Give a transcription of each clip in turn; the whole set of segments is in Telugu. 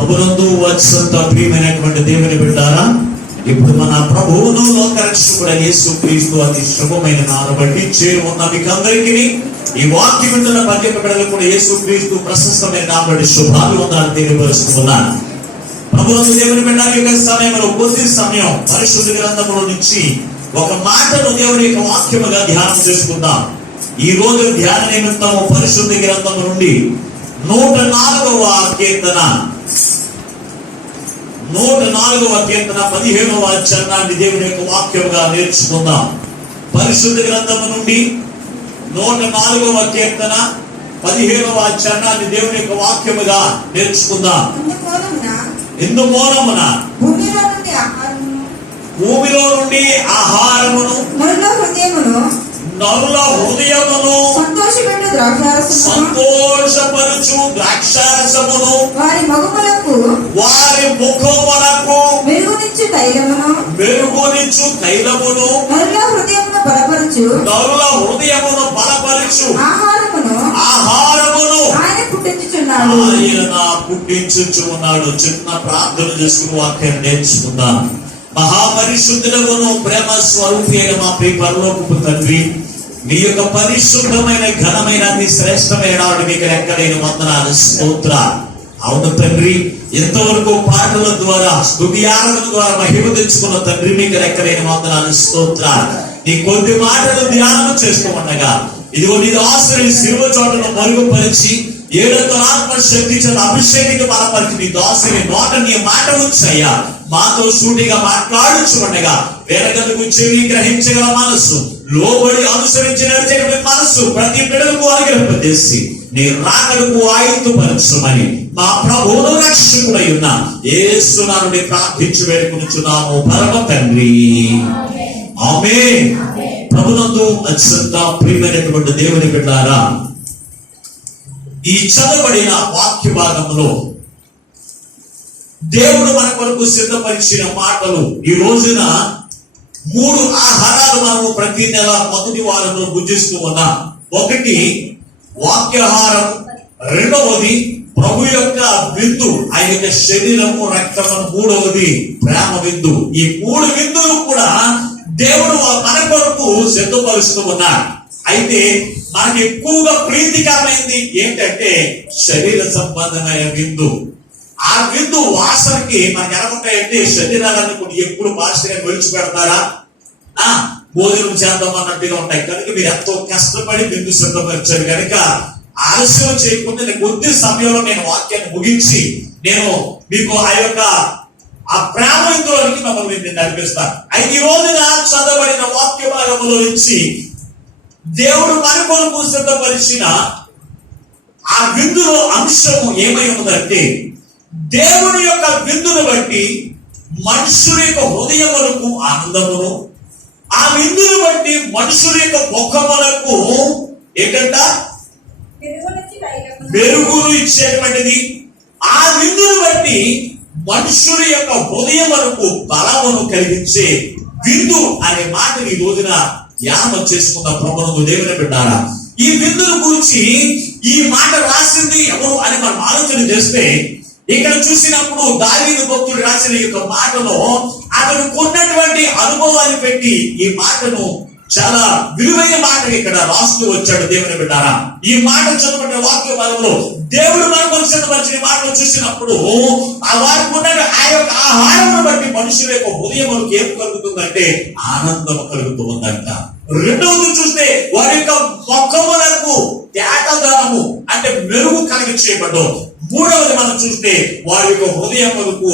ప్రభునందు అత్యంత ప్రియమైనటువంటి దేవుని బిడ్డారా, ఇప్పుడు మన ప్రభువును లోకరక్షకుడు యేసుక్రీస్తు అతి శుభమైన నామమును బట్టి చేరి ఉన్న మీకందరికీ ఈ వాక్యం వింటున్న ప్రతి ఒక్క బిడ్డలకు కూడా యేసుక్రీస్తు ప్రశస్తమైన నామమును బట్టి శుభాభివందనాలు తెలియపరుస్తున్నాను. ప్రభునందు దేవుని బిడ్డ, యొక్క సమయంలో కొద్ది సమయం పరిశుద్ధ గ్రంథములో నుంచి ఒక మాటను దేవుని యొక్క వాక్యముగా ధ్యానం చేసుకుందాం. ఈ రోజు ధ్యాన నిమిత్తము పరిశుద్ధ గ్రంథము నుండి 104వ కీర్తన 15వ చరణాన్ని దేవుని యొక్క వాక్యముగా నేర్చుకుందాం. పరిశుద్ధ గ్రంథము నుండి 104వ కీర్తన 15వ చరణాన్ని దేవుని యొక్క వాక్యముగా నేర్చుకుందాం. ఇందుమూలమున భూమిలో నుండి ఆహారమును నరుల హృదయమును సంతోషపరచు ద్రాక్షారసమును వారి ముఖములకు మెరుగునిచ్చు తైలమును నరుల హృదయమును బలపరచు ఆహారమును ఆయన పుట్టించుచున్నాడు. చిన్న ప్రార్థన చేసుకుని వాక్యాన్ని నేర్చుకుందాం. మహాపరిశుద్ధులను ప్రేమ స్వరూపి అయిన మా ప్రియ పరలోకపు తండ్రి, మీ యొక్క పరిశుద్ధమైన ఘనమైన అతి శ్రేష్టమైన మీకు ఎక్కడైన వందనాలు, స్తోత్ర. అవును తండ్రి, ఎంతవరకు పాటల ద్వారా స్తుతి ఆరాధన ద్వారా మహిమ తెచ్చుకున్న తండ్రి, మీకు ఎక్కడైన వందనాలు, స్తోత్ర. నీ కొద్ది మాటలు ధ్యానం చేసుకోమన్నగా ఇదిగో నీ దాసుని శిలువ చోటను మరుగుపరిచి ఏడతో ఆత్మశక్తి చేత అభిషేకికి బలపరిచి నీ దాసుని నోట నీ మాట ఉంచయ్యా. మాతో సూటిగా మాట్లాడుచుండగా వెనకకు చెవి గ్రహించగల మనస్సు, లోబడి అనుసరించిన మనస్సు ప్రతి బిడ్డలకు అనుగ్రహింపజేసి నీ రాకడకు ఆయుధపరచమని మా ప్రభువును రక్షకుడై ఉన్న యేసు నామమున ప్రార్థించి వేడుకొనుచున్నాము పరమ తండ్రి, ఆమేన్. ప్రభునందు అత్యంత ప్రియమైనటువంటి దేవుని బిడ్డలారా, ఈ చదవబడిన వాక్య భాగంలో దేవుడు మన కొరకు సిద్ధపరిచిన మాటలు. ఈ రోజున 3 ఆహారాలు మనము ప్రతి నెల మొదటి వారంలో భుజిస్తూ ఉన్నాం. ఒకటి వాక్యాహారం, రెండవది ప్రభు యొక్క విందు, ఆయన యొక్క శరీరము రక్తము, మూడవది ప్రేమ విందు. ఈ 3 విందులు కూడా దేవుడు మన కొరకు సిద్ధపరుస్తూ ఉన్నాడు. అయితే మనకి ఎక్కువగా ప్రీతికరమైంది ఏంటంటే శరీర సంబంధమైన విందు. ఆ విందు వాసనకి మనకి ఎలా ఉంటాయంటే శరీరాలన్నీ కొన్ని ఎప్పుడు పాస్ట్గా విడిచిపెడతారా, భోజనం చేద్దాం అన్నట్టుగా ఉంటాయి. కనుక మీరు ఎంతో కష్టపడి విందు సిద్ధపరిచారు కనుక ఆలస్యం చేయకుండా కొద్ది సమయంలో నేను వాక్యాన్ని ముగించి నేను మీకు ఆ ప్రేమ విందులోనికి మమ్మల్ని నేను నడిపిస్తాను. అయితే ఈ రోజున చదవబడిన వాక్య భాగంలో నుంచి దేవుడు మన కొరకు సిద్ధపరిచిన ఆ విందులో అంశము ఏమై ఉందంటే, దేవుని యొక్క విందును బట్టి మనుషుల యొక్క హృదయములకు ఆనందమును, ఆ విందును బట్టి మనుషుల యొక్క ముఖములకు ఏంటంట మెరుగులు ఇచ్చేటువంటిది. ఆ విందును బట్టి మనుషుల యొక్క హృదయములకు బలమును కలిగించే విందు అనే మాటని ఈ రోజున ధ్యానం చేసుకున్న ప్రభువును దేవుని బిడ్డారా, ఈ విందును గురించి ఈ మాట రాసింది ఎవరు అని మనం ఆలోచన చేస్తే, ఇక్కడ చూసినప్పుడు దావీదు భక్తుడు రాసిన ఈ యొక్క మాటలో అతను కొన్నటువంటి అనుభవాన్ని పెట్టి ఈ మాటను చాలా విలువైన మాట ఇక్కడ రాస్తూ వచ్చాడు. దేవుని బిడ్డారా, ఈ మాట చదవబడిన వాక్య భాగంలో దేవుడు మనకు సిద్ధపరిచిన మాటలు చూసినప్పుడు ఆ వారికి ఉన్న ఆ యొక్క ఆహారమును బట్టి మనుషుల యొక్క హృదయములకు ఏం కలుగుతుందంటే ఆనందం కలుగుతూ ఉందంట. రెండవది చూస్తే వారి యొక్క ముఖములకు తేటదనము అంటే మెరుగు కలిగి చేయబడ్డం. మూడవది మనం చూస్తే వారి యొక్క హృదయములకు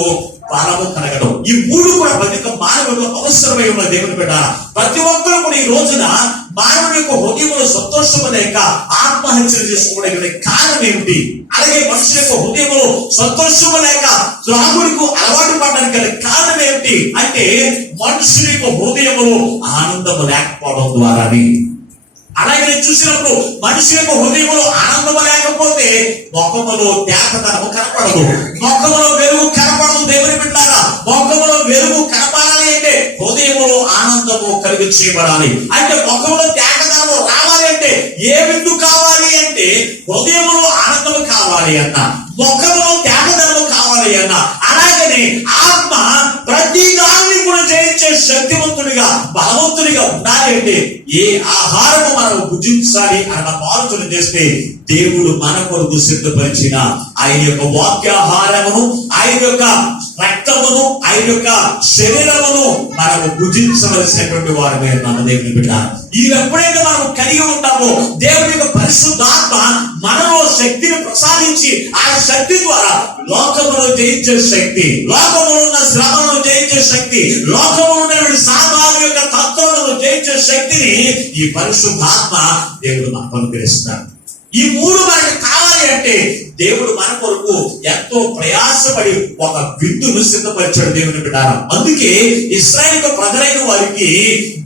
బలము కలగడం. ఈ 3 కూడా ప్రతి ఒక్క మానవుడు అవసరమై ఉన్న దేవుని బిడ్డ. ప్రతి ఒక్కరు కూడా ఈ రోజున మానవుడి యొక్క హృదయంలో సంతోషము లేక ఆత్మహత్యలు చేసుకోవడానికి కారణం ఏమిటి? అలాగే మనుషుల యొక్క హృదయంలో సంతోషము లేక త్రాగుడికి అలవాటు పడడానికి కారణం ఏమిటి అంటే మనుషుల యొక్క హృదయంలో ఆనందము లేకపోవడం ద్వారానే. అలాగే నేను చూసినప్పుడు మనిషి యొక్క హృదయంలో ఆనందము లేకపోతే ముఖములో తేటతనము కనపడదు, ముఖములో వెలుగు కనపడదు. దేవుని బిడ్డలారా, ముఖములో వెలుగు కనపడాలి అంటే హృదయంలో ఆనందము కలిగి చేయబడాలి. అంటే ముఖములో తేటతనము రావాలి అంటే ఏ విందు కావాలి అంటే హృదయంలో ఆనందము కావాలి అన్న, ముఖములో తేటతనము కావాలి కావాలి అన్న. అలాగనే ఆత్మ ప్రతి దాన్ని కూడా జయించే శక్తివంతుడిగా బలవంతుడిగా ఉండాలి అంటే ఏ ఆహారము మనం భుజించాలి అన్న ఆలోచన చేస్తే దేవుడు మన కొరకు సిద్ధపరిచిన ఆయన యొక్క వాక్యాహారమును, ఆయన యొక్క రక్తమును, ఆయన యొక్క శరీరమును మనము భుజించవలసినటువంటి వారమే మన దేవుని బిడ్డ. ఇది ఎప్పుడైతే మనం కలిగి ఉంటామో దేవుని యొక్క పరిశుద్ధాత్మ మనలో శక్తిని ప్రసాదించి ఆ శక్తి ద్వారా లోకమును జయించే శక్తి, లోకములో ఉన్న శ్రమలను జయించే శక్తి, లోకములో ఉన్నటువంటి సామాన్య యొక్క తత్వములను జయించే శక్తిని ఈ పరిశుద్ధాత్మ దేవుడు మనకు అనుగ్రహిస్తాడు. ఈ మూడు మనకి కావాలి అంటే దేవుడు మన కొరకు ఎంతో ప్రయాసపడి ఒక విందును సిద్ధపరిచాడు దేవుని బిడ్డారా. అందుకే ఇశ్రాయేలు ప్రజలైన వారికి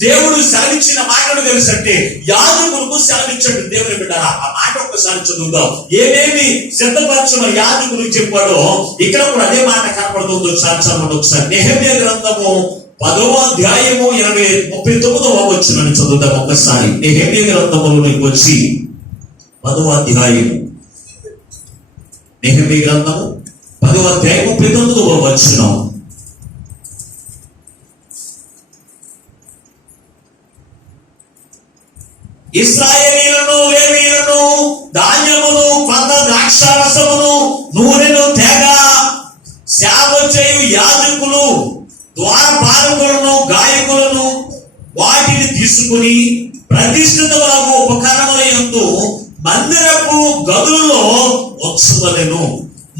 దేవుడు సెలవిచ్చిన మాటలు తెలుసంటే యాజకులకు సెలవిచ్చాడు దేవుని బిడ్డారా. ఆ మాట ఒక్కసారి చదువుదాం. ఏమేమి సిద్ధపరచమని యాజకులు చెప్పాడో ఇక్కడ కూడా అదే మాట కనపడుతుందో ఒకసారి. నెహెమ్యా గ్రంథము 10వ అధ్యాయము 39వ వచనాన్ని చదువుదాం ఒక్కసారి. నెహెమ్యా గ్రంథములోకి వచ్చి 10వ అధ్యాయము, నెహెమ్యా గ్రంథము 10వ అధ్యాయము 39వ వచనం. ఇశ్రాయేలీయులను లేవీయులను ధాన్యమును కొత్త ద్రాక్షారసమును నూనెను తేగ సేవ చేయు యాజకులు ద్వారపాలకులను గాయకులను వాటిని తీసుకుని ప్రతిష్ఠితములకు ఉపకరణముల యందు మందిరపు గదుల్లో వచ్చువలెను.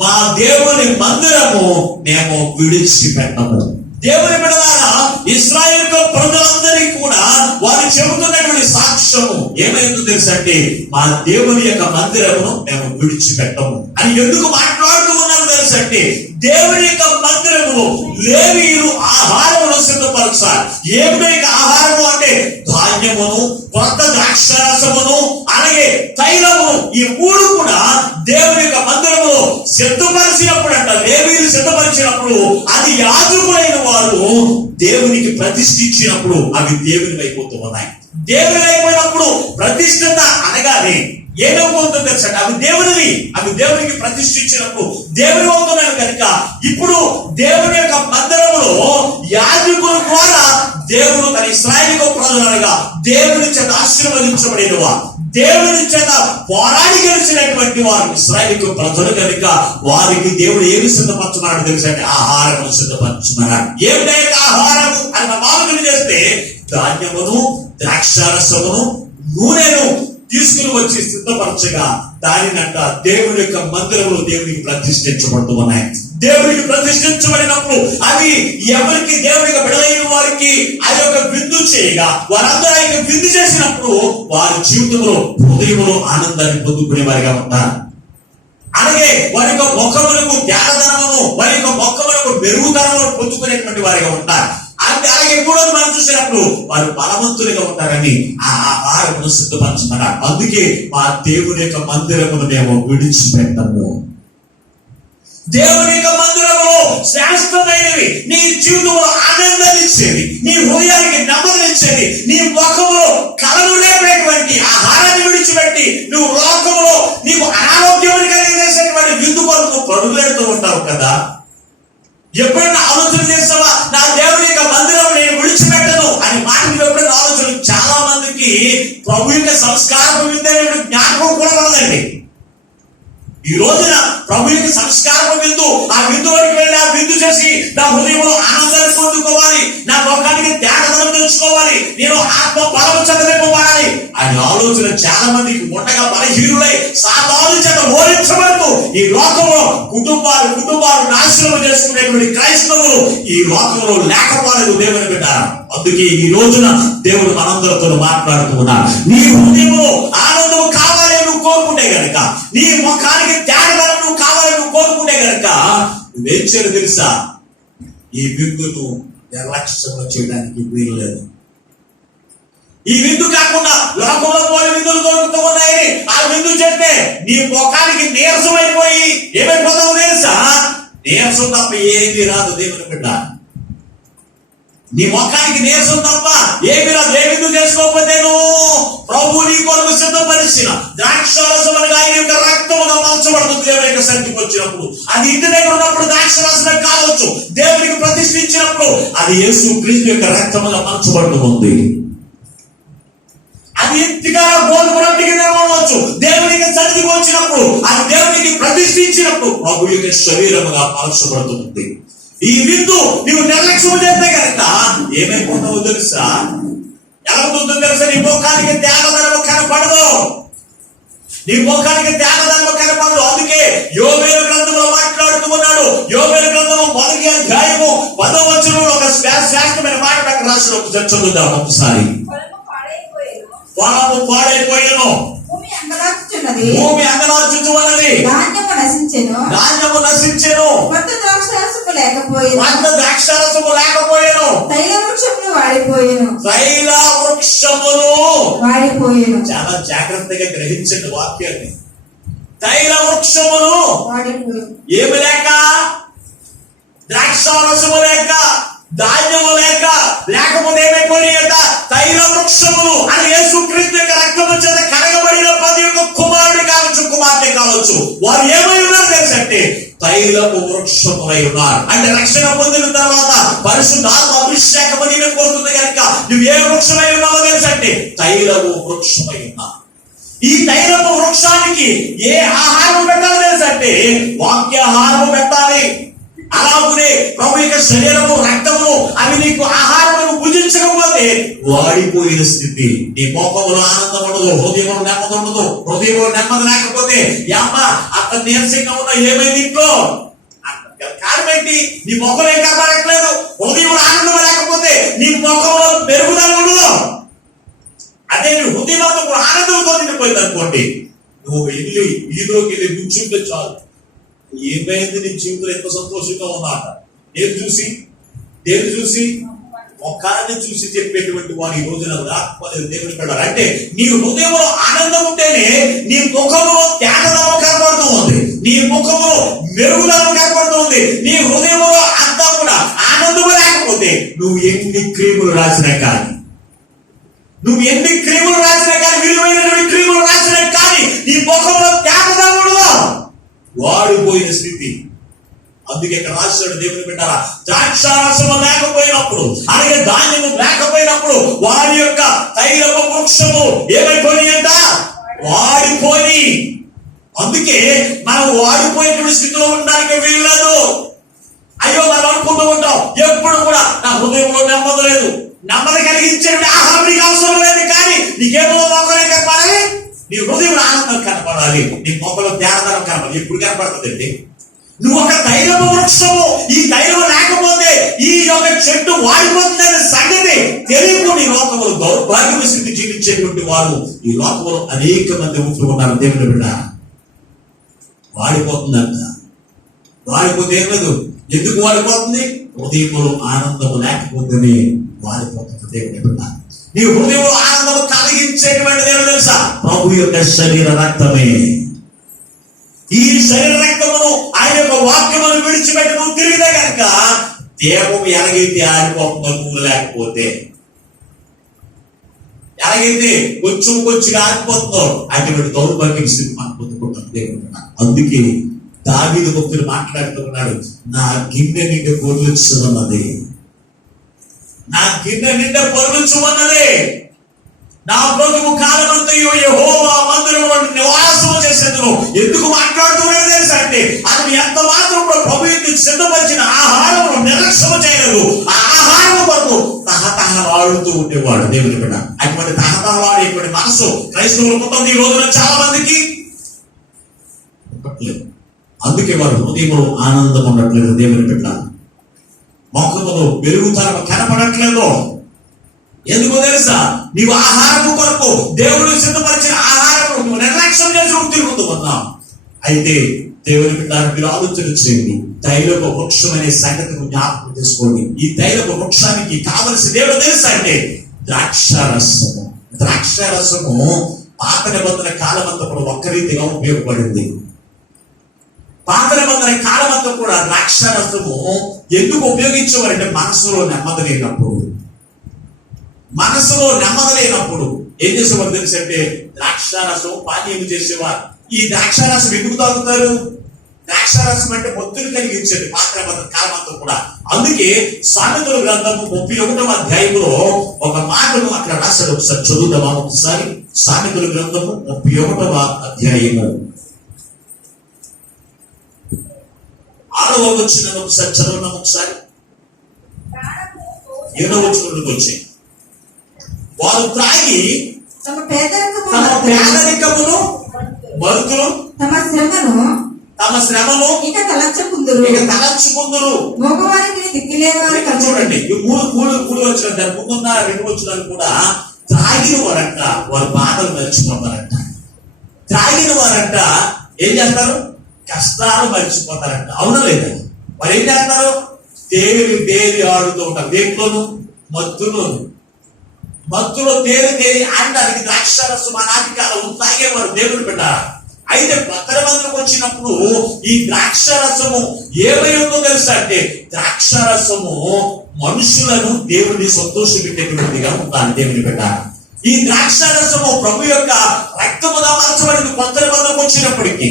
మా దేవుని మందిరము మేము విడిచిపెట్టము. దేవుని బిడ్డలారా, ఇశ్రాయేలు ప్రజలందరికీ కూడా వారు చెబుతున్నటువంటి సాక్ష్యము ఏమైందో తెలుసంటే మా దేవుని యొక్క మందిరమును మేము విడిచిపెట్టము అని ఎందుకు మాట్లాడుతూ ఉన్నారు తెలుసంటే దేవుని యొక్క మందిరమును లేవీయులు ఆహారమును సిద్ధపరచాలి. ఏమిటి ఆహారము అంటే ధాన్యమును, కొత్త ద్రాక్షారసమును, అలాగే తైలమును, ఈ మూడు కూడా దేవుని యొక్క మందిరములో సిద్ధపరిచినప్పుడు అంట, లేవీయులు సిద్ధపరిచినప్పుడు అది యాజకులైన వారు దేవునికి ప్రతిష్ఠించినప్పుడు అవి దేవుని అయిపోతూ ఉన్నాయి. దేవుని అయిపోయినప్పుడు ప్రతిష్ఠిత అనగానే ఏమవుతుందో తెలుసా, అవి దేవునివి, అవి దేవునికి ప్రతిష్ఠించినప్పుడు దేవుని అవుతున్నాయి కనుక ఇప్పుడు దేవుని యొక్క మందిరములో యాజకుల ద్వారా దేవుడు తన ఇశ్రాయేలు ప్రజలుగా దేవుని చేత ఆశీర్వదించబడిన వారు, దేవుని చేత పోరాడి గెలిచినటువంటి వారు ఇశ్రాయేలు ప్రజలు కనుక వారికి దేవుడు ఏమి సిద్ధపరచున్నాడు తెలుసంటే ఆహారము సిద్ధపరచున్నాడు. ఏమిటైతే ఆహారము అని ఆలోచన చేస్తే ధాన్యమును, ద్రాక్షారసమును, నూనెను తీసుకుని వచ్చి సిద్ధపరచగా దానినంట దేవుని యొక్క మందిరములు దేవునికి ప్రతిష్ఠించబడుతూ ఉన్నాయి. దేవునికి ప్రతిష్ఠించబడినప్పుడు అది ఎవరికి దేవునికి బిడలైన వారికి ఆ యొక్క విందు చేయగా వారందరూ ఆయన విందు చేసినప్పుడు వారి జీవితంలో హృదయంలో ఆనందాన్ని పొందుకునే వారిగా ఉంటారు. అలాగే వారి యొక్క ముఖములకు ధ్యానధనమును, వారి యొక్క ముఖములకు మెరుగుదనమును పొందుకునేటువంటి వారిగా ఉంటారు. అలాగే కూడా మనం చూసినప్పుడు వారు బలవంతులుగా ఉంటారని ఆ ఆహారమును సిద్ధపరచున్నారు. అందుకే మా దేవుని యొక్క మందిరమును మేము విడిచిపెట్టము. దేవుని యొక్క మందిరములో శ్రేష్టమైనవి, నీ జీవితంలో ఆనందాన్ని ఇచ్చేది, నీ హృదయానికి నెమ్మదినిచ్చేది, నీ ముఖములో కలలు లేనటువంటి ఆహారాన్ని విడిచిపెట్టి నువ్వు లోకములో నీకు అనారోగ్యాన్ని కలిగేసేటువంటి విందు కొరకు పరుగులేడుతూ ఉంటావు కదా. ఎప్పుడైనా ఆలోచన చేస్తావా నా దేవుని యొక్క మందిరం నేను విడిచిపెట్టను అని మాటలు ఎప్పుడైనా ఆలోచన? చాలా మందికి ప్రభు యొక్క సంస్కారం జ్ఞాపకం కూడా ఉండదండి. ఈ రోజున ప్రభు యొక్క సంస్కారం విందు, ఆ విందులోకి వెళ్ళి ఆ విందు చేసి నా హృదయంలో ఆనందాన్ని పొందుకోవాలి, నా లోకానికి త్యాగదనం తెచ్చుకోవాలి, నేను ఆత్మ బలము చదివిపోవాలి అని ఆలోచన చాలా మందికి ఉండగా బలహీనులై సాతాను చేత ఓడించబడుతూ ఈ లోకంలో కుటుంబాలు నాశనం చేసుకునేటువంటి క్రైస్తవులు ఈ లోకంలో లేకపోలేదు దేవుని బిడ్డారా. అందుకే ఈ రోజున దేవుడు మనందరితో మాట్లాడుతూ ఉన్నారు. నీ హృదయంలో ఆనందం కావాలి నువ్వు కోరుకుంటే గనుక, నీ ముఖానికి త్యాగదనం నువ్వు కావాలి నువ్వు కోరుకుంటే గనుక నువ్వేం చేయాలి తెలుసా? ఈ విందును నిర్లక్ష్యం చేయడానికి వీలు లేదు. ఈ విందు కాకుండా లోకంలో పోలి విందులు దొరుకుతూ ఉన్నాయి. ఆ విందు చేస్తే నీ ముఖానికి నీరసం అయిపోయి ఏమైపోతావు తెలుసా? నీరసం తప్ప ఏది రాదు దేవుని బిడ్డ. నీ ముఖానికి నీరసం తప్ప ఏమి రాదు. ఏమి చేసుకోకపోతే ప్రభు నీ కొరకు సిద్ధపరిచిన ద్రాక్షారసం అనగా ఆయన యొక్క రక్తముగా మార్చబడుతుంది. దేవుని యొక్క సన్నిధికి వచ్చినప్పుడు అది ఇంటి దగ్గర ఉన్నప్పుడు ద్రాక్షారసమే కావచ్చు, దేవునికి ప్రతిష్ఠించినప్పుడు అది యేసు క్రీస్తు యొక్క రక్తముగా మార్చబడుతుంది. అది ఇంటిగా గోధుమ రొట్టెకి నిలబడవచ్చు, దేవునికి సన్నిధికి వచ్చినప్పుడు అది దేవునికి ప్రతిష్ఠించినప్పుడు ప్రభు యొక్క శరీరముగా మార్చబడుతుంది. ఈ విందు నీవు నిర్లక్ష్యం చేస్తే కనుక ఏమైపోతావో తెలుసా? ఎలా ఉంటుందో తెలుసా? నీ ముఖానికి త్యాగధనము కనపడదు, నీ ముఖానికి త్యాగధనము కనపడదు. అందుకే యోవేలు గ్రంథంలో మాట్లాడుతూ ఉన్నాడు. యోవేలు గ్రంథము 1వ అధ్యాయము 10వ వచనంలో ఒక శ్రేష్టమైన మాట అక్కడ రాసిన ఒకసారి చదువుదాం. ఒకసారి పొలము పాడైపోయాను, భూమి అంగలార్చుచున్నది, ధాన్యము నశించెను, కొత్త ద్రాక్షారసము లేకపోయెను, తైల వృక్షములు వాడిపోయెను. చాలా జాగ్రత్తగా గ్రహించండి వాక్యాన్ని. తైల వృక్షములు ఏమి లేక, ద్రాక్షారసము లేక, ధాన్యము లేకపోతే ఏమైపోయాయట? తైల వృక్షములు అని యేసుక్రీస్తు యొక్క రక్తము చేత కడగబడిన ప్రతి ఒక్క కుమారుడు కావచ్చు, కుమార్తె కావచ్చు, వారు ఏమై ఉన్నారు తెలుసంటే తైలపు వృక్షములై ఉన్నారు. అంటే రక్షణ పొందిన తర్వాత పరిశుద్ధాత్మ అభిషేకం నీకు వస్తుంది కనుక నువ్వు ఏ వృక్షమై ఉన్నావో తెలుసంటే తైలపు వృక్షమై ఉన్నావు. ఈ తైలపు వృక్షానికి ఏ ఆహారం పెట్టాలో తెలుసంటే వాక్యాహారము పెట్టాలి. అలాగే ప్రభు యొక్క శరీరము, రక్తము అవి నీకు ఆహారము భుజించకపోతే వాడిపోయిన స్థితి. నీ ముఖంలో ఆనందం ఉండదు, హృదయంలో నెమ్మది ఉండదు. హృదయంలో నెమ్మది లేకపోతే అమ్మ అంత నీరసంగా ఉన్న ఏమైంది ఇంట్లో? కారణం ఏంటి? నీ ముఖం ఏం కనపడట్లేదు. హృదయంలో ఆనందం లేకపోతే నీ ముఖంలో పెరుగుదల ఉండదు. అదే నీ హృదయంలో ఆనందంతో నిండిపోయింది అనుకోండి, నువ్వు వెళ్ళి వీధిలోకి వెళ్ళి కూర్చుంటే చాలు, ఏమైంది నీ జీవితంలో ఎంత సంతోషంగా ఉన్నాట. నేను చూసి ముఖాన్ని చూసి చెప్పేటువంటి వారు ఈ రోజున రాకపోలేదు దేవుని పెట్టారు. అంటే నీ హృదయంలో ఆనందం ఉంటేనే నీ ముఖంలో త్యాగదనం కనపడుతూ ఉంది, నీ ముఖంలో మెరుగుదనం కనపడుతూ ఉంది. నీ హృదయంలో అంతా కూడా ఆనందం లేకపోతే నువ్వు ఎన్ని క్రీములు రాసినా కానీ, విలువైనటువంటి క్రీములు రాసినా కానీ నీ ముఖంలో త్యాగదనం ఉండదు, వాడిపోయిన స్థితి. అందుకే ఇక్కడ రాశాడు దేవుని బిడ్డారా, ద్రాక్షారసము లేకపోయినప్పుడు, అలాగే ధాన్యము లేకపోయినప్పుడు వారి యొక్క తైలపు వృక్షము ఏమైపోయినాయంట? వాడిపోయి. అందుకే మనం వాడిపోయినటువంటి స్థితిలో ఉండడానికి వీల్లేదు. అయ్యో మనం అనుకుంటూ ఉంటాం ఎప్పుడు కూడా నా హృదయంలో నెమ్మది లేదు, నెమ్మది కలిగించే ఆహారం నీకు అవసరం లేదు, కానీ నీకేమో మొక్కలే కనపడాలి, నీ హృదయంలో ఆనందం కనపడాలి, నీ మొక్కలో ధ్యానం కనపడాలి. ఎప్పుడు కనపడుతుందండి? నువ్వు ఒక తైలపు వృక్షము, ఈ తైలం లేకపోతే ఈ యొక్క చెట్టు వాడిపోతుందనే సంగతి తెలియకు నీ లోకములు దౌర్భాగ్య స్థితి జీవించేటువంటి వారు ఈ లోకంలో అనేక మంది ఉంటూ ఉన్నారు. దేవుని బిడ్డ వాడిపోతుందంట. వాడిపోతే ఏం లేదు. ఎందుకు వాడిపోతుంది? హృదయంలో ఆనందము లేకపోతేనే వాడిపోతుంది. దేవుని బిడ్డ నీ హృదయంలో ఆనందము కలిగించేటువంటి దేవుడు తెలుసా? ప్రభు యొక్క శరీర రక్తమే. ఈ శరీర రక్తమును ఆయన యొక్క వాక్యమును విడిచిపెట్టి నువ్వు తిరిగితే కనుక దేహం ఎలాగైతే ఆరిపోతుందో నువ్వు లేకపోతే, ఎలాగైతే కొంచెం ఆరిపోతుందో అటువంటి దౌర్భాగ్యం స్థితి మనం పొందుకుంటాం. దేవుడు అందుకే దావీదు భక్తుడు మాట్లాడుతున్నాడు, నా గిన్నె నిండా పొర్లుచున్నది, నా గిన్నె నిండా పొర్లుచున్నది, నా బ్రతుకు కాలమంతయు యెహోవా మందిరంలో నివాసము చేసేందుకు. ఎందుకు మాట్లాడుతున్నది తెలుసా అంటే అతను ఎంత మాత్రం ప్రభువుకి సిద్ధపరిచిన ఆహారమును నిర్లక్ష్యము చేయలేదు. ఆ ఆహారము కొరకు తహతహలాడుతూ ఉండేవాడు. దేవుని బిడ్డ అటువంటి తహతహలాడేటువంటి మనసు క్రైస్తవులకు ఉంటుంది ఈ రోజున చాలా మందికి. అందుకే వారు హృదయంలో ఆనందం ఉండట్లేదు. దేవుని బిడ్డ మొక్కలో పెరుగుతనం కనపడట్లేదు. ఎందుకో తెలుసా? నీవు ఆహారము కొరకు దేవుడు సిద్ధపరిచిన ఆహారము నువ్వు నిర్లక్ష్యం చేసి తిరుగుతూ ఉన్నావు. అయితే దేవుని బిడ్డ మీరు ఆలోచన చేయండి. తైలపు వృక్షం అనే సంగతిని జ్ఞాపకం చేసుకోండి. ఈ తైలపు వృక్షానికి కావలసిన దేవుడు తెలుసా అంటే ద్రాక్షారసము. ద్రాక్షారసము పాత నిబంధన కాలం అంతా కూడా ఒక్క రీతిగా ఉపయోగపడింది. పాత నిబంధన కాలం అంతా కూడా ద్రాక్షారసము ఎందుకు ఉపయోగించేవారంటే మనసులో నెమ్మది లేనప్పుడు, మనసులో నెమ్మది లేనప్పుడు ఏం చేసేవారు తెలుసు అంటే ద్రాక్షారసం పానీయం చేసేవారు. ఈ ద్రాక్షారసం ఎందుకు తాగుతారు? ద్రాక్షారసం అంటే మొత్తులు కలిగించేది పాత నిబంధన కాలం అంతా కూడా. అందుకే సామెతల గ్రంథము 31వ అధ్యాయంలో ఒక మాటను అక్కడ రాశాడు. ఒకసారి చదువుదామా? ఒకసారి సామెతల గ్రంథము 31వ అధ్యాయము 6వ వచనం ఒకసారి చదువుదాం. ఒకసారి 7వ వచనంలోకి వచ్చి, వారు త్రాగి తమ పేదరికమును మరుతులు తమ శ్రమను ఇక తలంచుకుందురు. మగవారికి దిక్కులేని చూడండి, ఈ మూడు వచ్చిన దాని ముందున్న 2 వచనాలు కూడా త్రాగిన వారంట వారి బాధలు మర్చిపోతారంట. త్రాగిన వారంట ఏం చేస్తారు? కష్టాలు మర్చిపోతారంట. అవునా లేదా? వారు ఏం చేస్తారు? తేలి ఆడుతూ ఉంటారు. దేంట్లోను? మత్తులో తేలి ఆడడానికి ద్రాక్షారసం ఆనాటి కాలం తాగేవారు దేవుని బిడ్డ. అయితే పత్రబంధులకు వచ్చినప్పుడు ఈ ద్రాక్షారసము ఏమైందో తెలుసా అంటే ద్రాక్షారసము మనుషులను దేవుని సంతోషపెట్టేటువంటిదిగా ఉండాలి దేవుని బిడ్డ. ఈ ద్రాక్షారసము ప్రభు యొక్క రక్తముగా మార్చబడింది పత్రబంధులకు వచ్చినప్పటికీ.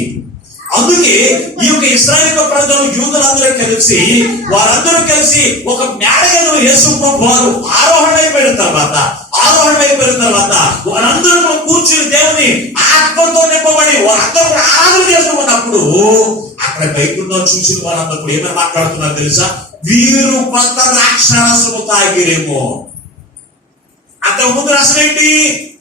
అందుకే ఈ యొక్క ఇశ్రాయేలు ప్రజలు యూదులందరూ కలిసి వారందరూ కలిసి ఒక మేడగను యేసు ప్రభు వారు ఆరోహణ అయిపోయిన తర్వాత వారందరూ కూర్చుని దేవుని ఆత్మతో నింపబడి వారందరూ కూడా ఆరాధన చేస్తున్నప్పుడు అక్కడ బయట చూసిన వారందరూ కూడా ఏమైనా మాట్లాడుతున్నారు తెలుసా? వీరు కొత్త ద్రాక్షారసము తాగిరేమో. అంతకు ముందు రసం ఏంటి?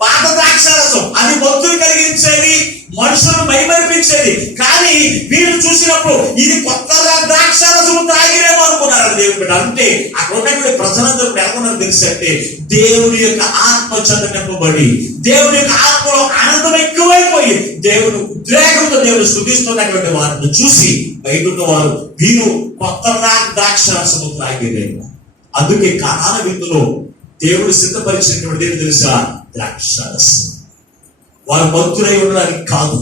పాత ద్రాక్షారసం. అది భక్తులు కలిగించేది, మనుషులను మైమరిపించేది. కానీ వీరు చూసినప్పుడు ఇది కొత్త ద్రాక్షారసము తాగిరేమో అనుకున్నారు దేవుని బిడ్డ. అంటే అక్కడ ఉన్నటువంటి ప్రజలందరూ ఎలాగొన్నారు తెలుసు అంటే దేవుని యొక్క ఆత్మ చెంత నింపబడి దేవుని యొక్క ఆత్మలో ఆనందం ఎక్కువైపోయి దేవుని ఉద్రేకంతో దేవుని స్తుతిస్తున్నటువంటి వారిని చూసి బయట ఉన్న వారు వీరు కొత్త ద్రాక్షారసము తాగిరేమో. అందుకే కానాన విందులో దేవుడు సిద్ధపరిచినటువంటి ఏం తెలుసా? ద్రాక్షారసం. వారు భక్తులై ఉండడానికి కాదు,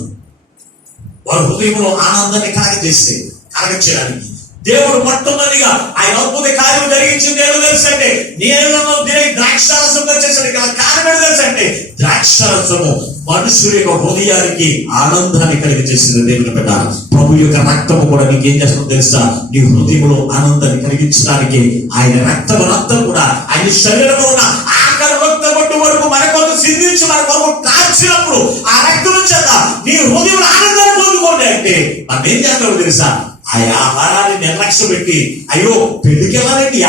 వారి హృదయంలో ఆనందాన్ని కలగచేయడానికి దేవుడు మొట్టమొదటిగా ఆయన అద్భుత కార్యం జరిగించింది ఏదో తెలుసు అంటే నీళ్ళను ద్రాక్షారసంగా చేశాడు. కారణం తెలుసు అంటే ద్రాక్షారసము మనుషుల యొక్క హృదయానికి ఆనందాన్ని కలిగించేసింది దేవుని బిడ్డ. ప్రభు యొక్క రక్తము కూడా నీకు ఏం చేస్తుందో తెలుసా? నీ హృదయంలో ఆనందాన్ని కలిగించడానికి ఆయన రక్తం కూడా ఆయన శరీరంలో ఉన్న ఆఖరి రక్త పట్టు వరకు మన కొరకు సిద్ధించి మన కొరకు కాల్చినప్పుడు ఆ రక్తం చేత నీ హృదయంలో ఆనందాన్ని పొందుకోండి అంటే మనం ఏం చేస్తామో తెలుసా? ఆ ఆహారాన్ని నిర్లక్ష్యం పెట్టి అయ్యో పెళ్లికి వెళ్ళాలండి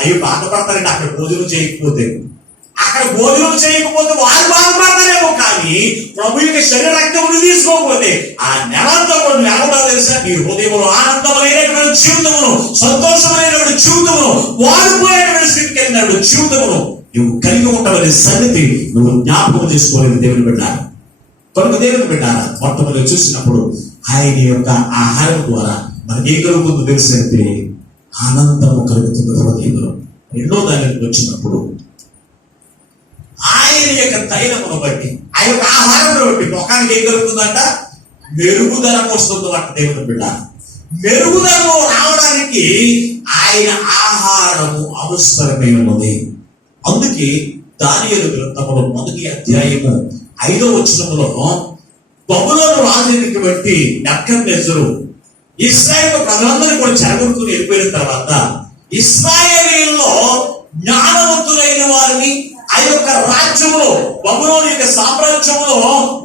అయ్యో బాధపడతారండి అక్కడ భోజనం చేయకపోతే వారు బాధపడతారేమో. కానీ ప్రభు యొక్క శరీర రక్తమును తీసుకోకపోతే ఆ నెలంతా కూడా నెలవడా తెలుసా? నీ హృదయంలో ఆనందమైనటువంటి జీవితమును, సంతోషమైనటువంటి జీవితమును, వాడిపోయేటువంటి స్థితికి వెళ్ళినటువంటి జీవితమును నువ్వు కలిగి ఉండవలసిన సంగతి నువ్వు జ్ఞాపకం చేసుకోలేదు దేవుని బిడ్డారా. కనుక దేవుని బిడ్డారా, మొట్టమొదటి చూసినప్పుడు ఆయన యొక్క ఆహారం ద్వారా మనకి ఏం కలుగుతుందో తెలిసినట్టే ఆనందము కలుగుతుంది హృదయంలో. రెండో దానికి వచ్చినప్పుడు ఆయన యొక్క తైలమును బట్టి ఆ యొక్క ఆహారం బట్టి ముఖానికి ఏం కలుగుతుందంట? మెరుగుదల వస్తుంది అంట దేవుని బిడ్డ. మెరుగుదల రావడానికి ఆయన ఆహారము అవసరమై ఉన్నది. అందుకే దానియేలు గ్రంథములో 1వ అధ్యాయము 5వ వచనములో బబులోను రాజుని బట్టి నెబుకద్నెజరు ఇశ్రాయేలు ప్రజలందరూ కూడా చెరగొట్టుకుని వెళ్ళిపోయిన తర్వాత ఇశ్రాయేలీయుల్లో జ్ఞానవంతులైన వారిని ఆ యొక్క రాజ్యంలో బబులోను యొక్క సామ్రాజ్యంలో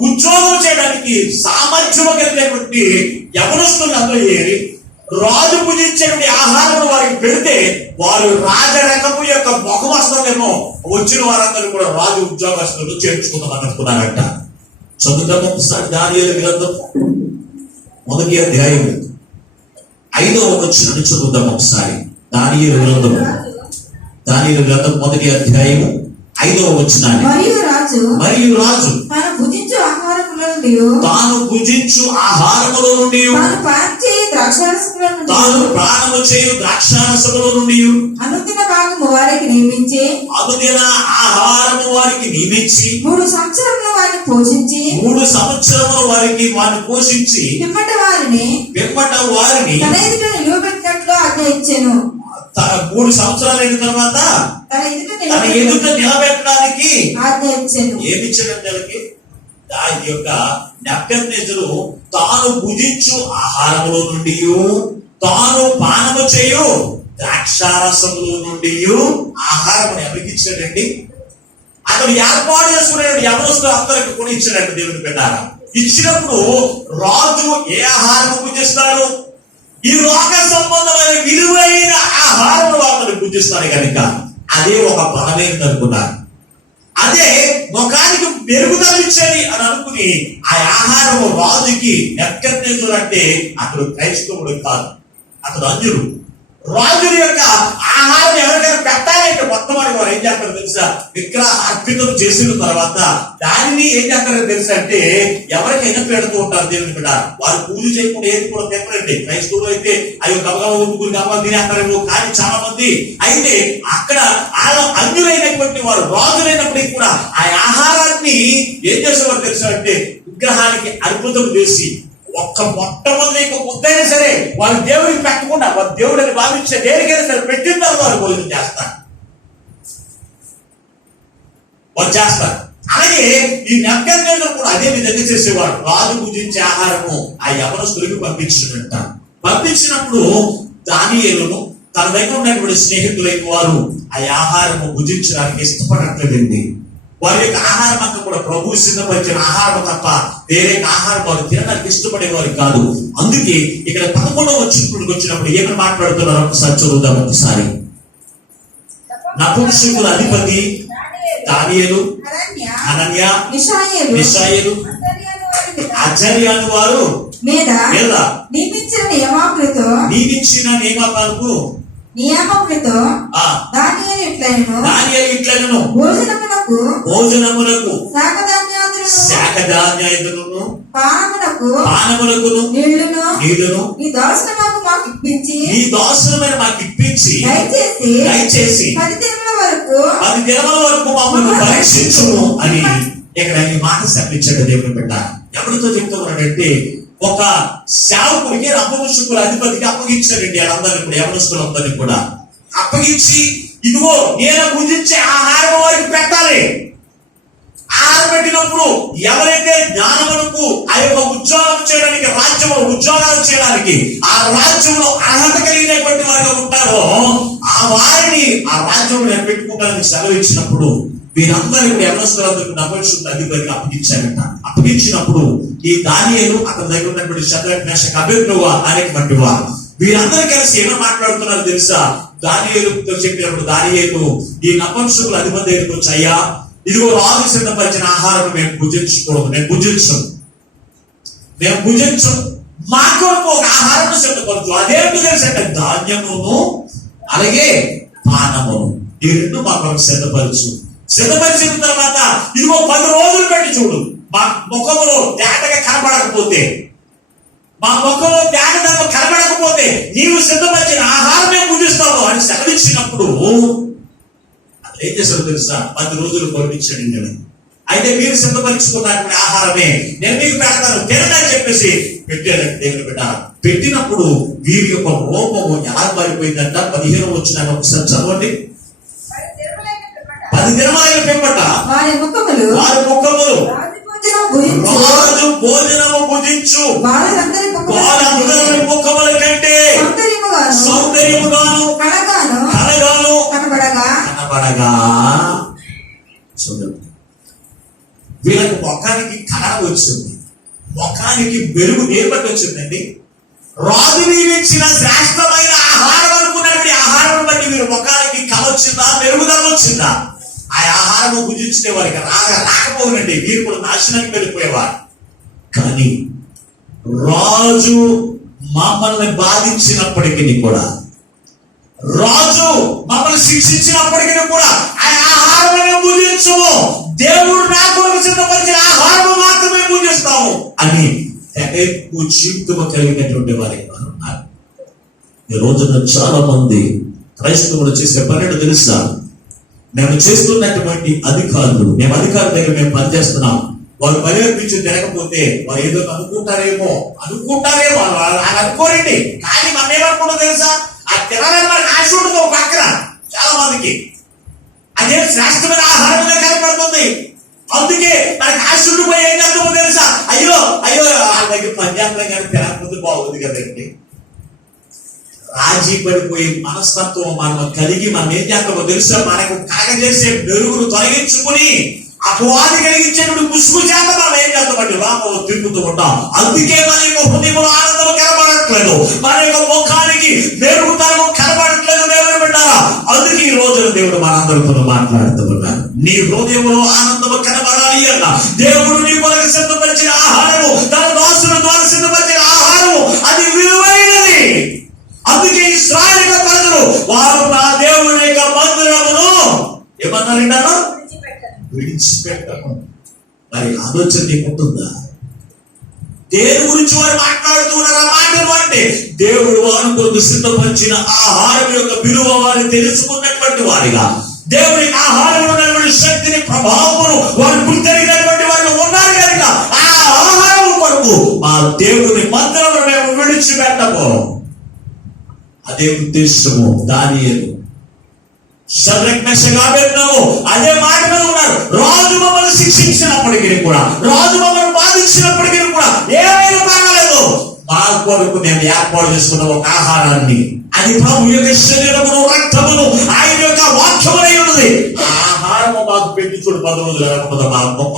ఉద్యోగం చేయడానికి సామర్థ్యం కలిగినటువంటి యవనస్తులు అందరూ ఏరి రాజు పూజించేటువంటి ఆహారం వారికి పెడితే వారు రాజరకము యొక్క ముఖం వస్తుందేమో వచ్చిన వారందరూ కూడా రాజు ఉద్యోగస్తులు చేర్చుకుందాం అనుకున్నారంట. చదువుతాము ఒకసారి దానియేలు గ్రంథం 1వ అధ్యాయం 5వ వచనం చదువుతాం ఒకసారి. దానియేలు గ్రంథం 1వ అధ్యాయం 5వ వచనాన్ని. మరియు రాజు తాను భుజించు ఆహారములో నుండి తాను ప్రాణము చేయు ద్రాక్షారసములో నుండి అనుదిన భాగము వారికి నియమించి అనుదిన ఆహారము వారికి నియమించి 3 సంవత్సరములు వారిని పోషించి వారిని పోషించి పిమ్మట భయపడ్డ వారిని తన ఎదుట నిలవబెట్టినట్లు ఆజ్ఞ ఇచ్చెను. 3 సంవత్సరాలు అయిన తర్వాత తన ఎదుట తన ఎదుట నిలబెట్టడానికి ఆజ్ఞ ఇచ్చెను. ఏమి ఇచ్చాడంటే వాళ్ళకి దాని యొక్క నెబుకద్నెజరు తాను భుజించు ఆహారములో నుండి తాను పానము చేయు ద్రాక్షారసములో నుండి ఆహారం ఎవరికి ఇచ్చాడండి? అతను ఏర్పాటు చేసుకునేటువంటి యవనస్తులు అందరికి కూడా ఇచ్చాడంటే దేవుని పెట్టారా. ఇచ్చినప్పుడు రాజు ఏ ఆహారం పూజిస్తాడు? ఈ లోక సంబంధమైన విలువైన ఆహారం అతను పూజిస్తాడు కనుక అదే ఒక బలమైనది అనుకున్నారు. అదే ముఖానికి మెరుగుదల ఇచ్చేది అని అనుకుని ఆ ఆహారం రాజుకి నెబుకద్నెజరు అంటే అతడు క్రైస్తవుడు కాదు, అతడు అన్యుడు. రాజుల యొక్క ఆహారం ఎవరికైనా పెట్టాలంటే మొత్తం వారు ఏం చేస్తారో తెలుసా? విగ్రహ అర్పితం చేసిన తర్వాత దానిని ఏం చేస్తారో తెలుసా అంటే ఎవరికైనా పెడుతూ ఉంటారు దేవుని బిడ్డ. వారు పూజ చేయకుండా ఏది కూడా తినరండి. క్రైస్తవులు అయితే అయ్యో గబగబా గబగబా తినేస్తారేమో, కానీ చాలా మంది అయితే అక్కడ అన్యులైనటువంటి వారు రాజులైనప్పటికీ కూడా ఆ ఆహారాన్ని ఏం చేసేవారు తెలుసా అంటే విగ్రహానికి అర్పితం చేసి ఒక్క మొట్టమొదటి ముద్దైనా సరే వారు దేవుడికి పెట్టకుండా వారు దేవుడిని భావించే దేనికైనా సరే పెట్టిన తర్వాత వారు భోజనం చేస్తారు, వారు చేస్తారు. అలాగే ఈ నెబుకద్నెజరు కూడా అదే విధంగా చేసేవాడు. రాజు పూజించే ఆహారము ఆ యవనస్తులకు పంపించినట్ట. పంపించినప్పుడు దానియేలును తన దగ్గర ఉన్నటువంటి స్నేహితులైన వారు ఆ ఆహారము భుజించడానికి ఇష్టపడట్లేదండి. వారి యొక్క ఆహారం అంతా కూడా ప్రభువు సిద్ధపరిచిన ఆహారం తప్ప వేరే ఆహారం వారు తినడానికి ఇష్టపడేవారు కాదు. అందుకే ఇక్కడ 11వ వచనంలోకి వచ్చినప్పుడు ఏమని మాట్లాడుతున్నారు ఒకసారి చదువుదాం. ఒకసారి నపుంసకుల అధిపతి దానియేలు, హనన్య, మిషాయేలు, అజర్యాను వారు మీద నియమించిన నియామకులతో దానియేలు ఇట్లనెను భోజనములకు శాఖధాన్యాదులను పానములకును నీళ్లును నీ దాసులమైన మాకు ఇప్పించి దయచేసి 10 దినముల వరకు మమ్మల్ని పరీక్షించుము అని ఇక్కడ ఈ మాట శపించాడు దేవుని బిడ్డ. ఎవరితో చెప్తున్నాడంటే ఒక సేవకుడికి నపుంసకుల అధిపతికి అప్పగించాడండి. వాళ్ళందరినీ కూడా యవనస్తులందరినీ కూడా అప్పగించి ఇదిగో నేను పూజించే ఆహారం వారికి పెట్టాలి. ఆహారం పెట్టినప్పుడు ఎవరైతే జ్ఞానమునకు ఆ యొక్క ఉద్యోగం చేయడానికి రాజ్యంలో ఉద్యోగాలు చేయడానికి ఆ రాజ్యంలో అర్హత కలిగినటువంటి వారిగా ఉంటారో ఆ వారిని ఆ రాజ్యంలో నేను పెట్టుకోవడానికి సెలవు ఇచ్చినప్పుడు వీరందరూ కూడా యవనస్తులందరూ నపుంసకుల అధిపతికి అప్పగించారంట. అప్పగించినప్పుడు ఈ దానియేలు అతని దగ్గర ఉన్నటువంటి షద్రక్ మేషక్ అబేద్నెగో అనేటువంటి వారు వీరందరూ కలిసి ఏమో మాట్లాడుతున్నారు తెలుసా? దానియేలుతో చెప్పినప్పుడు దానియేలు ఈ నపుంసకుల అధిపతి దగ్గరికి వచ్చి, అయ్యా ఇదిగో రాజు సిద్ధపరిచిన ఆహారం మేము భుజించకూడదు, మేము భుజించం మా కొరకు ఒక ఆహారం సిద్ధపరచు. అదేంటో తెలుసంటే ధాన్యమును అలాగే పానమును ఈ రెండు మా కొరకు సిద్ధపరిచిన తర్వాత ఇదిగో 10 రోజులు పెట్టి చూడు, మా ముఖములో తేటగా కనబడకపోతే నీవు సిద్ధపరిచిన ఆహారమే పూజిస్తావు అని సెలవిచ్చినప్పుడు అతను ఏం చేశారు తెలుసా? 10 రోజులు పంపించాడు నేను. అయితే మీరు సిద్ధపరించుకున్నటువంటి ఆహారమే నేను మీకు పెడతాను తినని చెప్పేసి పెట్టాడంటే దేవుని బిడ్డ. పెట్టినప్పుడు వీరి యొక్క రూపము ఎలా మారిపోయిందంట? 15వ వచనం ఒకసారి చదవండి. 10 దినములైన పిమ్మట వారి ముఖములు రాజు భోజనము భుజించు వారందరి ముఖముల కంటే సౌందర్యముగాను కనబడగా చూడండి. వీళ్ళకి ముఖానికి కళ వచ్చింది, ముఖానికి మెరుగు ఏర్పడి వచ్చిందండి. రాజు నియమించిన శ్రేష్టమైన ఆహారం అనుకున్నటువంటి ఆహారం బట్టి వీరు ముఖానికి కళ వచ్చిందా, మెరుగుదల వచ్చిందా? ఆ ఆహారం భుజించే వారికి రాకపోనండి, వీరు కూడా నాశనానికి వెళ్ళిపోయేవారు. కానీ రాజు మమ్మల్ని బాధించినప్పటికీ కూడా, రాజు మమ్మల్ని శిక్షించినప్పటికీ కూడా ఆ ఆహారం భుజించము, దేవుడు నా కొరకు సిద్ధపరిచిన ఆహారం మాత్రమే భుజిస్తాము అని ఎక్కువ జీవితం కలిగినటువంటి వారి ఉన్నారు. ఈ రోజున చాలా మంది క్రైస్తవులు చేసే పని తెలుసా? మేము చేస్తున్నటువంటి అధికారులు, మేము అధికారుల దగ్గర మేము పనిచేస్తున్నాం, వారు బలి అర్పించి తినకపోతే వారు ఏదో అనుకుంటారేమో వాళ్ళు అనుకోరండి. కానీ మనం ఏమనుకుంటాం తెలుసా, ఆ తినాలని మనకి ఆశ ఉంటుంది ఒక పక్కన చాలా మందికి. అదే శ్రేష్టమైన ఆహారంగా కనపడుతుంది. అందుకే మనకి ఆశ ఉండిపోయి ఏం చేస్తామో తెలుసా, అయ్యో వాళ్ళ దగ్గర పంజాబ్లో కానీ తినకపోతే బాగుంది కదండి. రాజీ పడిపోయి మనస్తత్వం మనం కలిగి మనం ఏం చేస్తామో తెలుసా, మనకు కలగజేసే మెరుగును తొలగించుకుని అపవాది కలిగించేటువంటి ముసుగు చేత మనం ఏం చేస్తామంటే లోపల తిరుగుతూ ఉంటాం. అందుకే మన యొక్క హృదయంలో ఆనందం కనబడట్లేదు, మన యొక్క ముఖానికి మెరుగుతనం కనబడట్లేదు. దేవుడు పెట్టారా? అందుకే ఈ రోజు దేవుడు మనందరితో మాట్లాడుతూ ఉన్నాడు. నీ హృదయంలో ఆనందం కనబడాలి అన్న దేవుడు నీ కొరకు సిద్ధపరిచిన ఆహారము, తన దాసుల ద్వారా సిద్ధపరిచిన ఆహారము అది విలువైనది. అందుకే ఇశ్రాయేలు ప్రజలు వారు నా దేవుని యొక్క మందిరమును ఏమన్నారంటారు, విడిచిపెట్టను. మరి ఆలోచన నీకుంటుందా? దేని గురించి వారు మాట్లాడుతున్నారు ఆ మాటలు అంటే దేవుడు వారి కొరకు సిద్ధపరిచిన ఆహారం యొక్క విలువ వారు తెలుసుకున్నటువంటి వారిగా, దేవుని ఆహారంలో ఉన్నటువంటి శక్తిని ప్రభావమును వారు గుర్తెరిగినటువంటి వారు ఉన్నారు కనుక ఆ ఆహారం కొరకు మా దేవుని మందిరంలో మేము విడిచిపెట్టము. అదే ఉద్దేశము. దానియేలు అదే మాట మీద ఉన్నారు. రాజు మమ్మల్ని శిక్షించినప్పటికీ కూడా, రాజు మమ్మల్ని బాధించినప్పటికీ కూడా ఏమైనా పర్వాలేదు, మా కొరకు మేము ఏర్పాటు చేసుకున్న ఒక ఆహారాన్ని, అది ప్రభు యొక్క శరీరమును రక్తమును ఆయన యొక్క వాక్యములై ఉన్నది. ఆ ఆహారము మాకు పెట్టి చూడు 10 రోజులు లేకపోతే మా గొప్ప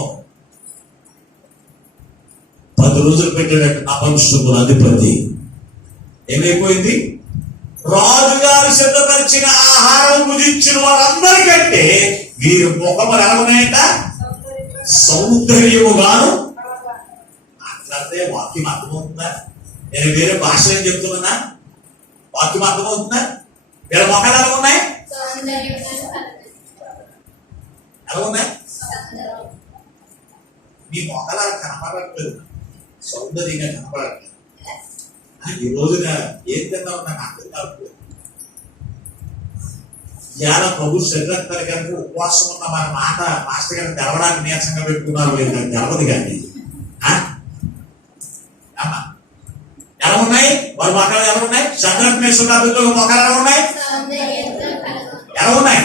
10 రోజులు పెట్టినట్టు అపవిష్టుల అధిపతి ఏమైపోయింది? రాజుగారు సిద్ధపరిచిన ఆహారం భుజించిన వారందరికంటే వీరు ముఖములు ఎలా ఉన్నాయంట? సౌందర్యముగాను. మాట్లాడితే వాక్యం అర్థమవుతుందా? నేను వేరే భాష ఏం చెప్తున్నా, వాక్యం అర్థమవుతుందా? వీళ్ళ మొఖాలు ఎలా ఉన్నాయి? ఎలా ఉన్నాయి? మీ మొఖాలు అలా కనపడట్లేదు, సౌందర్యంగా కనపడట్లేదు. ఈ రోజున ఏం తిన్నావు నాకు అర్థం కావట్లేదు. ఇవాళ ప్రభు శరీరత్తారు కనుక ఉపవాసం ఉన్న మన మాట మాస్టర్ గారిని తెలవడానికి నీరసంగా పెట్టుకున్నారు లేదు నాకు తెలవదు. కానీ ఎలా ఉన్నాయి వారి మొఖాలు? ఎలా ఉన్నాయి? చంద్రమేశ్వర మొఖాలు ఎలా ఉన్నాయి? ఎలా ఉన్నాయి?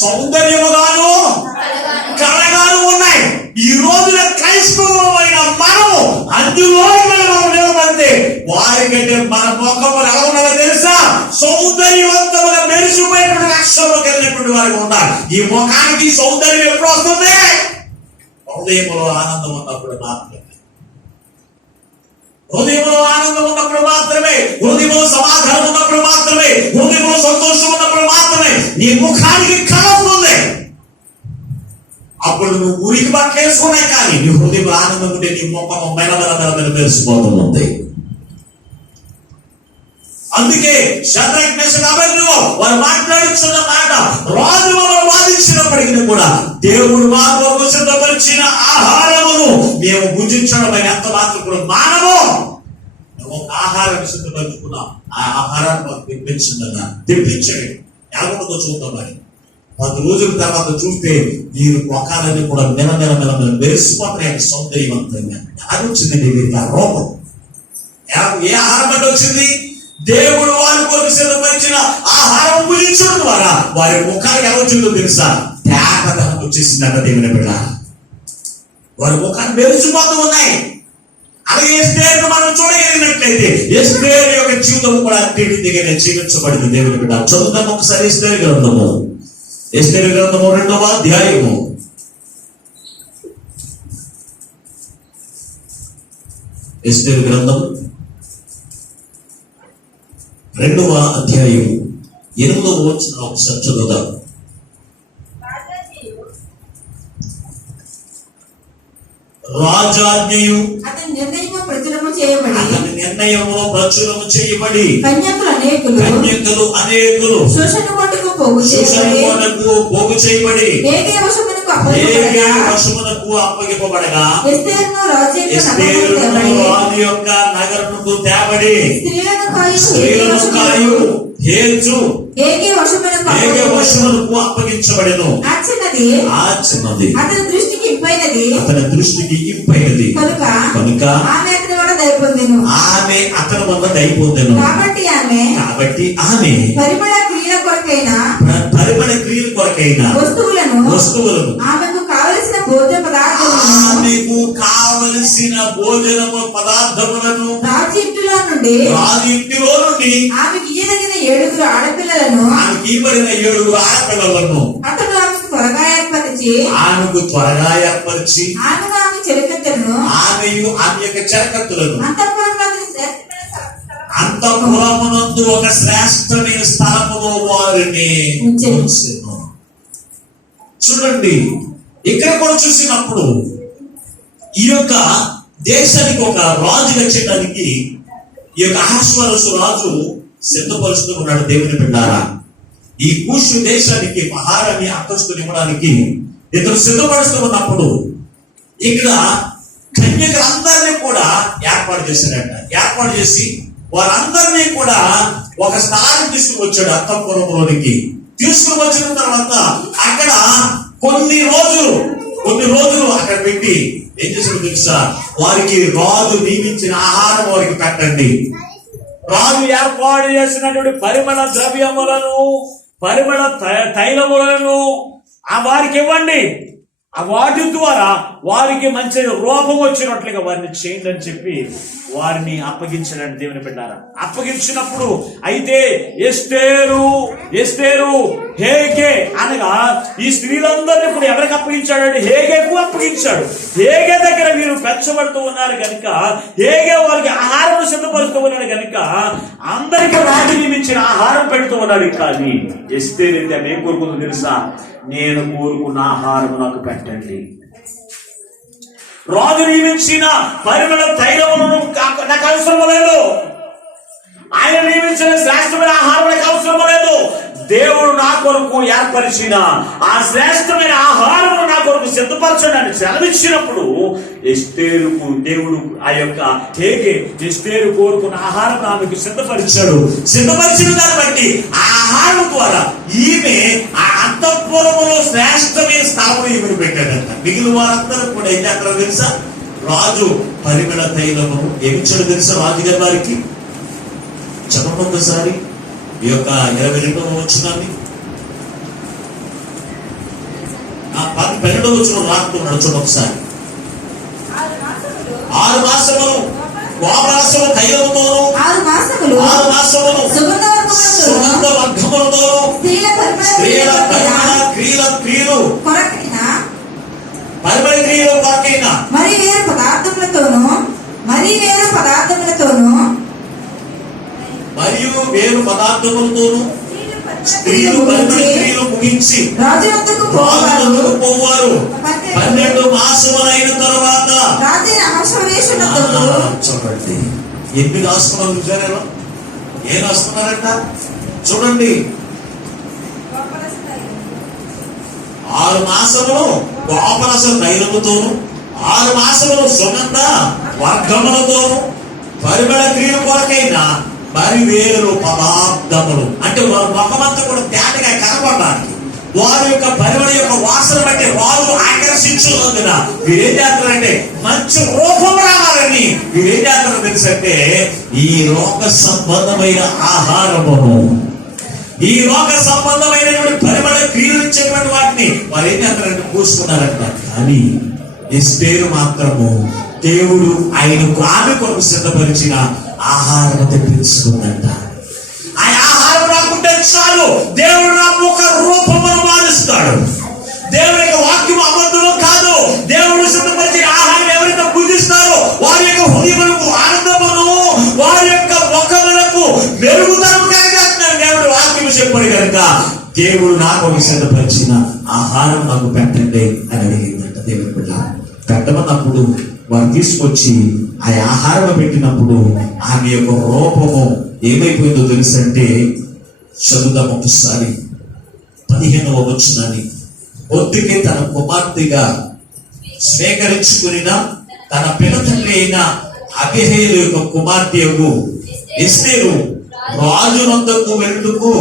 సౌందర్యముగాను కళగాను ఉన్నాయి. ఈ రోజున క్రైస్తవమైన మనము అందులో నిలబడితే వారికంటే మన ముఖములు ఎలా ఉన్నారో తెలుసా? సౌందర్యవంతముగా మెరిసిపోయినటువంటి లక్ష్యంలో కలిగినటువంటి వారికి ఉన్నారు. ఈ ముఖానికి సౌందర్యం ఎప్పుడు వస్తుంది? హృదయంలో ఆనందం ఉన్నప్పుడు మాత్రమే. హృదయంలో ఆనందం ఉన్నప్పుడు మాత్రమే, హృదయంలో సమాధానం ఉన్నప్పుడు మాత్రమే, హృదయంలో సంతోషం ఉన్నప్పుడు మాత్రమే నీ ముఖానికి కలుగుతుంది. అప్పుడు నువ్వు మురికి బట్టలు వేసుకున్నాయి కానీ నీ హృదయం ఆనందం ఉంటే నీ ముఖం మెలమెల మెరిసిపోతుంది. అందుకే షద్రక్ మేషక్ అబేద్నెగో వారు మాట్లాడుతున్న మాట, రాజు మమ్మల్ని బాధించినప్పటికీ కూడా దేవుడు మా కొరకు సిద్ధపరిచిన ఆహారమును మేము భుజించడం ఎంత మాత్రం కూడా మానము. ఒక ఆహారాన్ని సిద్ధపరుచుకున్నాం, ఆ ఆహారాన్ని మాకు తెప్పించండి. ఎలా ఉంటుందో చూద్దాం. మరి 10 రోజుల తర్వాత చూస్తే వీరు ముఖాలన్నీ కూడా మెల మెరిసిపోతాయి సౌందర్యవంతంగా. అది వచ్చిందండి వీరికి ఆ రోగం. ఏ ఆహారం అంటే వచ్చింది? దేవుడు వారి కొరకు సిద్ధపరిచిన ఆహారం భుజించడం ద్వారా వారి ముఖాలకు ఎలా వచ్చిందో తెలుసా? తేటతనం వచ్చేసిందట దేవుని బిడ్డ. వారి ముఖాన్ని మెరిసిపోతూ ఉన్నాయి. అలాగే ఎస్తేరును మనం చూడగలిగినట్లయితే ఎస్తేరు యొక్క జీవితం కూడా అత్యంత జీవించబడింది దేవుని బిడ్డ. చదువుతాం ఒకసారి ఎస్తేరు గ్రంథము, ఎస్తేరు గ్రంథము 2వ అధ్యాయము. ఎస్తేరు గ్రంథం 2వ అధ్యాయం 8వ వచనం ఒకసారి చదువుదాం. రాజాజ్ఞయు అతని నిర్ణయము ప్రచురము చేయబడి కన్యకలు అనేకులు శోషణకు పోగు చేయబడి వశమునకు అప్పగింపబడగా రాజు యొక్క నగరముకు తేబడి స్త్రీలను కాయు హేజు వశమునకు అప్పగించబడెను. ఆ చిన్నది అతని దృష్టికి ఇంపైనది, అతని దృష్టికి ఇంపైనది కనుక కనుక ఆమె అతని వల్ల దయపొందెను. ఆమె అతని వల్ల దయపొందెను. కాబట్టి ఆమె పరిమళ క్రియల కొరకైన పరిమళ క్రియల కొరకైన వస్తువులను ఆమెకు కావలసిన భోజన పదార్థములను రాజు ఇంటిలో నుండి ఆమెకి ఇయ్యదగిన 7 ఆడపిల్లలను అతడు ఆమెకు త్వరగా ఏర్పరిచి ఆమెకు ఆమె చెలికత్తెలను ఆమె యొక్క చెరకత్తులను అంతఃపురమునందు అంతఃపురమునందు ఒక శ్రేష్టమైన స్థలములో వారిని ఉంచెను. చూడండి, ఇక్కడ కూడా చూసినప్పుడు ఈ యొక్క దేశానికి ఒక రాజు వచ్చేటానికి ఈ యొక్క అహష్వరసు రాజు సిద్ధపరుస్తూ ఉన్నాడు. దేవుని బిడ్డారా, ఈ కూషు దేశానికి మహారాణి అంతస్తుని ఇవ్వడానికి ఇతను సిద్ధపరుస్తూ ఉన్నప్పుడు ఇక్కడ కన్యకలందరినీ కూడా ఏర్పాటు చేశాడంట. ఏర్పాటు చేసి వారందరినీ కూడా ఒక స్థలానికి తీసుకుని వచ్చాడు. అంతఃపురంలోనికి తీసుకుని వచ్చిన తర్వాత అక్కడ కొన్ని రోజులు అక్కడ పెట్టి ఏం చేశాడు తెలుసా? వారికి రాజు నియమించిన ఆహారం వారికి పెట్టండి. రాజు ఏర్పాటు చేసినటువంటి పరిమళ ద్రవ్యములను, పరిమళ తైలములను వారికి ఇవ్వండి. వాటి ద్వారా వారికి మంచి రూపం వచ్చినట్లుగా వారిని చేయండి అని చెప్పి వారిని అప్పగించాడండి. దేవుని బిడ్డారా, అప్పగించినప్పుడు అయితే ఎస్తేరు హేగే అనగా ఈ స్త్రీలందరినీ ఇప్పుడు ఎవరికి అప్పగించాడంటే హేగేకు అప్పగించాడు. హేగే దగ్గర వీరు పెంచబడుతూ ఉన్నారు కనుక, హేగే వారికి ఆహారం సిద్ధపడుతూ ఉన్నాడు కనుక అందరికీ రాజు నియమించిన ఆహారం పెడుతూ ఉన్నాడు. కానీ ఎస్తేరు అయితే ఆమె ఏం కోరుకుందో తెలుసా? నేను కోరుకున్న ఆహారం నాకు పెట్టండి. రాజు నియమించిన పరిమళ తైలములను నాకు అవసరం లేదు. ఆయన నియమించిన శ్రేష్టమైన ఆహారం నాకు అవసరం లేదు. దేవుడు నా కొరకు ఏర్పరిచిన ఆ శ్రేష్టమైన ఆహారం నా కొరకు సిద్ధపరచండి అని సెలవిచ్చినప్పుడు ఎస్తేరుకు దేవుడు ఆ యొక్క ఎస్తేరు కోరుకున్న ఆహారం ఆమెకు సిద్ధపరిచాడు. సిద్ధపరిచిన దాన్ని బట్టి ఆ ఆహారం ద్వారా ఈమె ఆ అంతఃపురములో శ్రేష్టమైన స్థాపన ఈమెను పెట్టాడంట. మిగిలిన వారందరూ కూడా ఏం చేస్తారో తెలుసా? రాజు పరిమళ తైలము ఏమిచ్చాడు తెలుసా రాజుగారి వారికి? చదవండి ఒకసారి ఈ యొక్క 22వ వచనాన్ని. 12వ వచనం రాస్తున్నాడు. చూడండి ఒకసారి. 6 మాసములు గోపరాసము తైలముతోను 6 మాసములు సుగంధ వర్గములతోను స్త్రీల పరిమళ క్రియలు కొరకైన మరి వేరు పదార్థములతోను స్త్రీలు పరిమళ క్రియలు ముగించి రాజు వద్దకు పోవారు. 12 మాసములైన తర్వాత చూడండి ఎన్ని రాస్తున్నారు విచారాలు. ఏం రాస్తున్నారంట చూడండి. 6 మాసములు గోపరస తైలముతోను 6 మాసములు సుగంధ వర్గములతోను పరిమళ క్రియల కొరకైన మరి వేరు పదార్థములు. అంటే వారి ముఖమంతా కూడా తేటగా కనపడడానికి, వారి యొక్క పరిమళ యొక్క వాసన బట్టి రాజు ఆకర్షించున్నందున వీరేం చేస్తారంటే మంచి రూపం రావాలని వీరేం చేస్తారో తెలుసంటే ఈ లోక సంబంధమైన ఆహారమును, ఈ లోక సంబంధమైనటువంటి పరిమళ క్రియలు ఇచ్చేటువంటి వాటిని వారు ఏం చేస్తారంటే పూసుకున్నారంట. కానీ ఎస్తేరు మాత్రము దేవుడు ఆయనకు ఆమె కొరకు సిద్ధపరిచిన ఆహారం తెప్పించుకుందంట. ఆ ఆహారం రాకుంటే చాలు, దేవుడు నా ముఖ రూపమును మారుస్తాడు. దేవుని యొక్క వాక్యం అబద్ధము కాదు. దేవుడు సిద్ధపరిచిన ఆహారం ఎవరైతే పూజిస్తారో వారి యొక్క హృదయములకు ఆనందమును, వారి యొక్క ముఖములకు మెరుగుదనం కలిగేస్తున్నాడు. దేవుడు వాక్యం చెప్పాడు కనుక దేవుడు నాకు సిద్ధపరిచిన ఆహారం నాకు పెట్టండి అని అడిగిందంట. దేవుని బిడ్డ పెట్టమన్నప్పుడు వారు తీసుకొచ్చి ఆ ఆహారం పెట్టినప్పుడు ఆమె యొక్క రూపము ఏమైపోయిందో తెలుసంటే, చదువుదాం ఒకసారి 15వ వచనాన్ని. ఒత్తికి తన కుమార్తెగా స్వీకరించుకున్న తన పినతండ్రి అయిన అబీహైలు యొక్క కుమార్తె ఎస్తేరు రాజునందుకు వెలుడుకు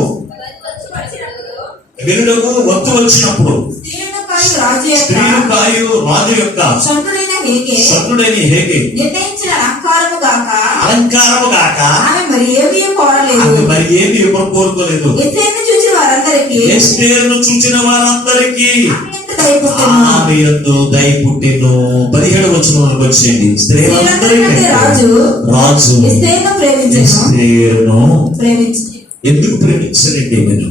వత్తు వచ్చినప్పుడు కాయు రాజు యొక్క శత్రుడైన హేగే నిర్ణయించిన అలంకారము గాక ఆమె మరి ఏమీ కోరుకోలేదు. ఎస్తేరును చూచిన వారందరికీ ఆమె యందు దయ పుట్టెను. 17వ వచనంలోకి వచ్చేయండి. స్త్రీలందరికీ రాజు ఎస్తేరును ఎందుకు ప్రేమించలేండి? నేను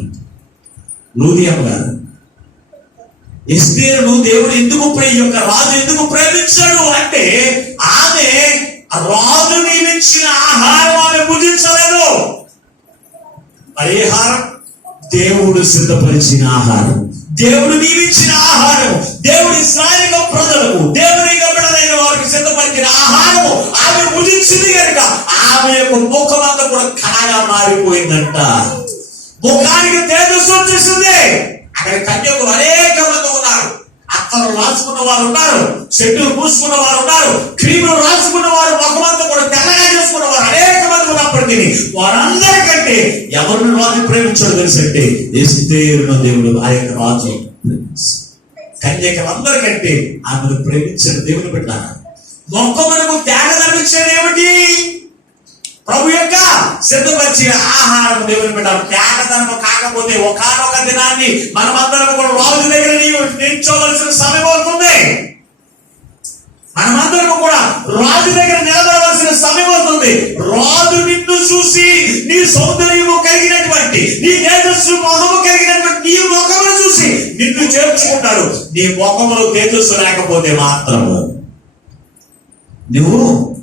లూదియమ్మ గారు ఎస్తేరును దేవుడు ఎందుకు రాజు ఎందుకు ప్రేమించాడు అంటే ఆమె రాజు నియమించిన ఆహారం ఆమె భుజించలేదు. పరిహారం దేవుడు సిద్ధపరిచిన ఆహారం, దేవుడు నియమించిన ఆహారం, దేవుడి ఇశ్రాయేలు ప్రజలకు దేవుని బిడ్డలైన వారికి సిద్ధపరిచిన ఆహారము ఆమె భుజించింది కనుక ఆమె యొక్క ముఖమంతా కూడా కళగా మారిపోయిందంట. ముఖానికి తేజస్సు వచ్చేసింది. అక్కడ కన్యకులు అనేక మంది ఉన్నారు. అత్తరు రాసుకున్న వారు ఉన్నారు, చెట్టులు పూసుకున్న వారు ఉన్నారు, క్రీములు రాసుకున్న వారు, ముఖమంతా కూడా తెల్లగా చేసుకున్న వారు అనేక మంది ఉన్నప్పటికీ వారందరికంటే ఎవరిని రాజు ప్రేమించాడు తెలుసంటే ఎస్తేరును దేవుడు ఆ యొక్క రాజు కన్యకలందరికంటే ఆమెను ప్రేమించిన దేవుని బిడ్డ. మొక్కమునకు త్యాగదనిపించేది ఏమిటి? ప్రభు యొక్క సిద్ధపరిచిన ఆహారం. దేవుని బిడ్డ త్యాగదనము కాకపోతే ఒకానొక దినాన్ని మనమందరం కూడా రాజు దగ్గర నిల్చోవలసిన సమయం అవుతుంది. మనమందరం కూడా రాజు దగ్గర నిలబడవలసిన సమయం అవుతుంది. రాజు నిన్ను చూసి నీ సౌందర్యము కలిగినటువంటి, నీ తేజస్సు మొహము కలిగినటువంటి నీ ముఖమును చూసి నిన్ను చేర్చుకుంటాడు. నీ ముఖములో తేజస్సు లేకపోతే మాత్రము నువ్వు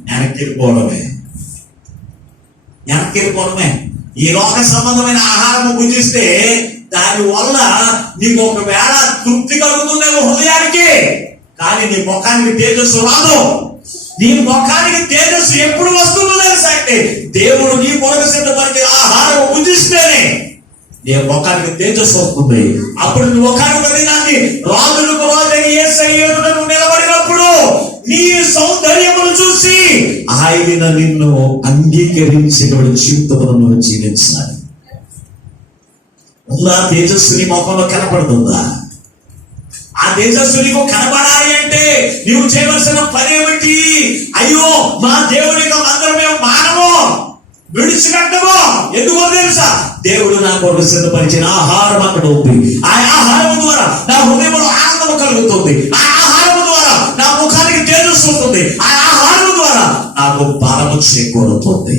వెనక్కిపోవడమే. ఈ లోక సంబంధమైన ఆహారము భుజిస్తే దాని వల్ల నీకు ఒకవేళ తృప్తి కలుగుతుందేమో హృదయానికి, కానీ నీ ముఖానికి తేజస్సు రాదు. నీ ముఖానికి తేజస్సు ఎప్పుడు వస్తుందో తెలుసా అంటే దేవుడు నీ కొరకు సిద్ధపరిచిన ఆహారం భుజిస్తేనే నీ ముఖానికి తేజస్సు వస్తుంది. అప్పుడు నీ ముఖానికి దినాన్ని రాజులకు రాజని యేసయ్య ఎదుట నువ్వు నిలబడినప్పుడు నీ సౌందర్యమును చూసి ఆయన నిన్ను అంగీకరించినటువంటి జీవితమును జీవించాలి. ఉందా తేజస్సు నీ ముఖంలో కనపడుతుందా? ఆ తేజస్సు నీకు కనబడాలి అంటే నీవు చేయవలసిన పని ఏమిటి? అయ్యో మా దేవునికి అందరం మేము మానము విడిచిపెట్టము. ఎందుకో తెలుసా? దేవుడు నా కొరకు సిద్ధపరిచిన ఆహారం అక్కడ ఉంది. ఆ ఆహారం ద్వారా నా హృదయంలో ఆనందం కలుగుతుంది. ఆ ఆహారం ద్వారా నా ముఖానికి తేజస్సు ఉంటుంది. ఆ ఆహారం ద్వారా నాకు బలము చేకూరుతుంది.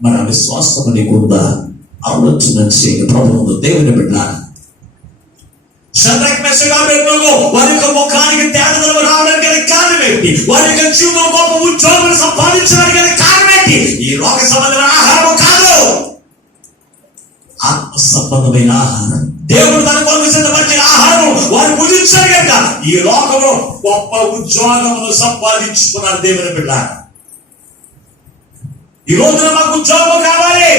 మన విశ్వాసం నీకుందా? ఆలోచన చేయ ప్రభుత్వం దేవుని బిడ్డ. శద్రక్ మెషక్ అబేద్నెగో వారి యొక్క ముఖానికి తేజస్సు రావడానికి కారణం ఏంటి? వారి యొక్క జీవితంలో గొప్ప ఉద్యోగాలు సంపాదించడానికి కారణం ఏంటి? ఈ లోక సంబంధమైన ఆహారం కాదు, ఆత్మ సంబంధమైన ఆహారం. దేవుడు తన కొరకు సిద్ధపరిచిన ఆహారం వారు భుజించారు కనుక ఈ లోకంలో గొప్ప ఉద్యోగమును సంపాదించుకున్నారు దేవుని బిడ్డ. ఈ రోజున మాకు ఉద్యోగం కావాలి,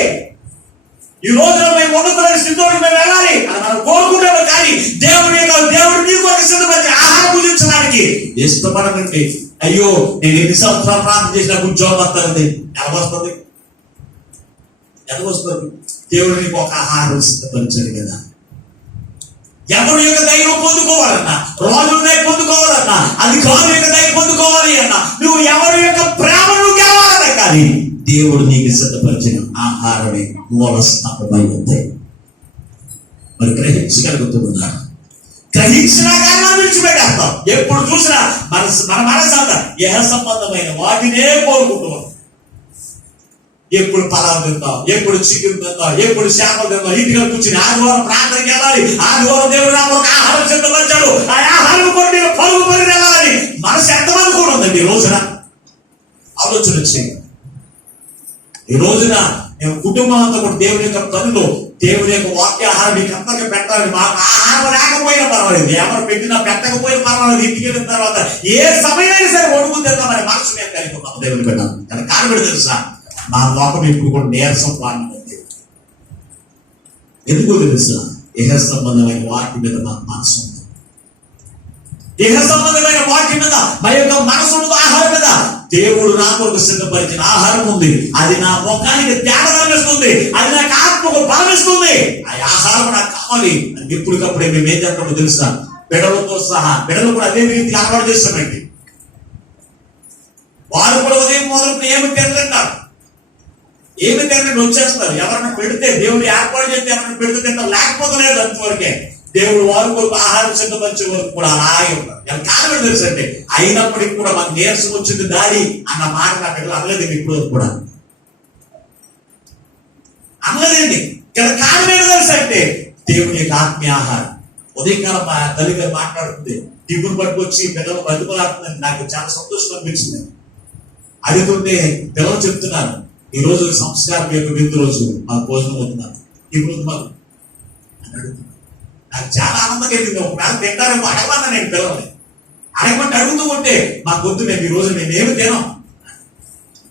ఈ రోజున మేము ఉన్నతమైన స్థితిలోకి మేము వెళ్ళాలి అని మనం కోరుకుంటాము. కానీ దేవుడు నీ కొరకు సిద్ధపరిచిన ఆహారం భుజించడానికి ఇష్టపడనండి. అయ్యో నేను ఎన్ని సంవత్సరాలు ప్రార్థన చేసిన ఉద్యోగం వస్తుంది. ఎలాగొస్తుంది? దేవుడు నీకు ఒక ఆహారం సిద్ధపరిచాడు కదా. ఎవరి యొక్క దైవం పొందుకోవాలన్నా, రాజు దయ పొందుకోవాలన్నా, అధికారుల యొక్క దయ పొందుకోవాలి అన్నా, నువ్వు ఎవరి యొక్క ప్రేమను కావాలన్నా కానీ దేవుడు నీకు సిద్ధపరిచిన ఆహారమే మూలస్థాపమై ఉంది. మరి గ్రహించగలుగుతున్నారు? గ్రహించినా కానీ మనం విడిచిపెట్టేస్తాం. ఎప్పుడు చూసినా మన మనసు అంతా యెహ సంబంధమైన వాటినే కోరుకుంటున్నాం. ఎప్పుడు పలావ్ తింటాం, ఎప్పుడు చికెన్ తింటాం, ఎప్పుడు చేపలు తింటాం. ఇంటిగా కూర్చుని ఆదివారం ప్రార్థనకి వెళ్ళాలి, ఆదివారం దేవుడు నాకు ఒక ఆహారం సిద్ధపరిచాడు, ఆ ఆహారం కొట్టి పరుగు పరి వెళ్ళాలని మనసు ఎంతమంది కూడా ఉందండి. ఈ రోజున ఆలోచన చేయండి. ఈ రోజున మేము కుటుంబం అంతా కూడా దేవుని యొక్క పనిలో దేవుని యొక్క వాక్యాహారం మీకు అంతగా పెట్టాలని, మాకు ఆహారం లేకపోయినా పర్వాలేదు, ఎవరు పెట్టినా పెట్టకపోయినా పర్వాలేదు, ఇంటికి వెళ్ళిన తర్వాత ఏ సమయమైనా సరే వండుకు తిందామని మనసు మేము కలిగి ఉన్నాం దేవుని పెట్టాం. కానీ కారణం తెలుసా? మా లోకం ఇప్పుడు కూడా నీరసం పాలన ఉంది. ఎందుకు తెలుసా? ఇహ సంబంధమైన వాటి మీద మా మనసు ఉంది. ఇహ సంబంధమైన వాటి మీద మా యొక్క మనసు ఉన్నది, ఆహారం మీద దేవుడు నా కొరకు సిద్ధపరిచిన ఆహారం ఉంది, అది నా ముఖానికి త్యాగం ఇస్తుంది, అది నాకు ఆత్మకు బలం ఇస్తుంది. ఆ ఆహారం నాకు కావాలి అని ఎప్పటికప్పుడే మేము ఏం చేస్తామో తెలుసా, బిడ్డలతో సహా బిడ్డలు కూడా అదే రీతి అలవాటు చేస్తామండి. వారు కూడా ఉదయం మొదలు ఏమి తింటారు, ఏమి తింటే వచ్చేస్తారు. ఎవరైనా పెడితే దేవుడు ఏర్పాటు చేస్తే ఎవరైనా పెడితే తింటారు, లేకపోతే లేదు. అంతవరకే దేవుడు వారు కొరకు ఆహారం సిద్ధపరిచే వరకు కూడా అలాగే ఉన్నారు. కారణం తెలుసు అంటే అయినప్పటికీ కూడా మాకు నీరసం వచ్చింది దారి అన్న మాట నా బిడ్డలు అనలేదండి, ఇప్పుడు కూడా అనలేదండి. కారణం ఏంటో తెలుసు అంటే దేవుని యొక్క ఆత్మీయ ఆహారం. ఉదయకాలం మా తల్లి గారు మాట్లాడుతుంది, టిఫిన్ పట్టుకొచ్చి పిల్లలు బతుకులాడుతుందని నాకు చాలా సంతోషం అనిపించింది. అడుగుతుంటే పిల్లలు చెప్తున్నారు, ఈ రోజు సంస్కారం యొక్క విందు రోజు మాకు భోజనం అవుతున్నారు, ఇప్పుడు మాకు అని అడుగుతున్నారు. నాకు చాలా ఆనందం కలిగింది. ఒకవేళ తింటారేమో అడగమన్నా నేను పిల్లల్ని అడగమంటే అడుగుతూ ఉంటే మా వద్దు మేము ఈ రోజు నేనేమి తినాం,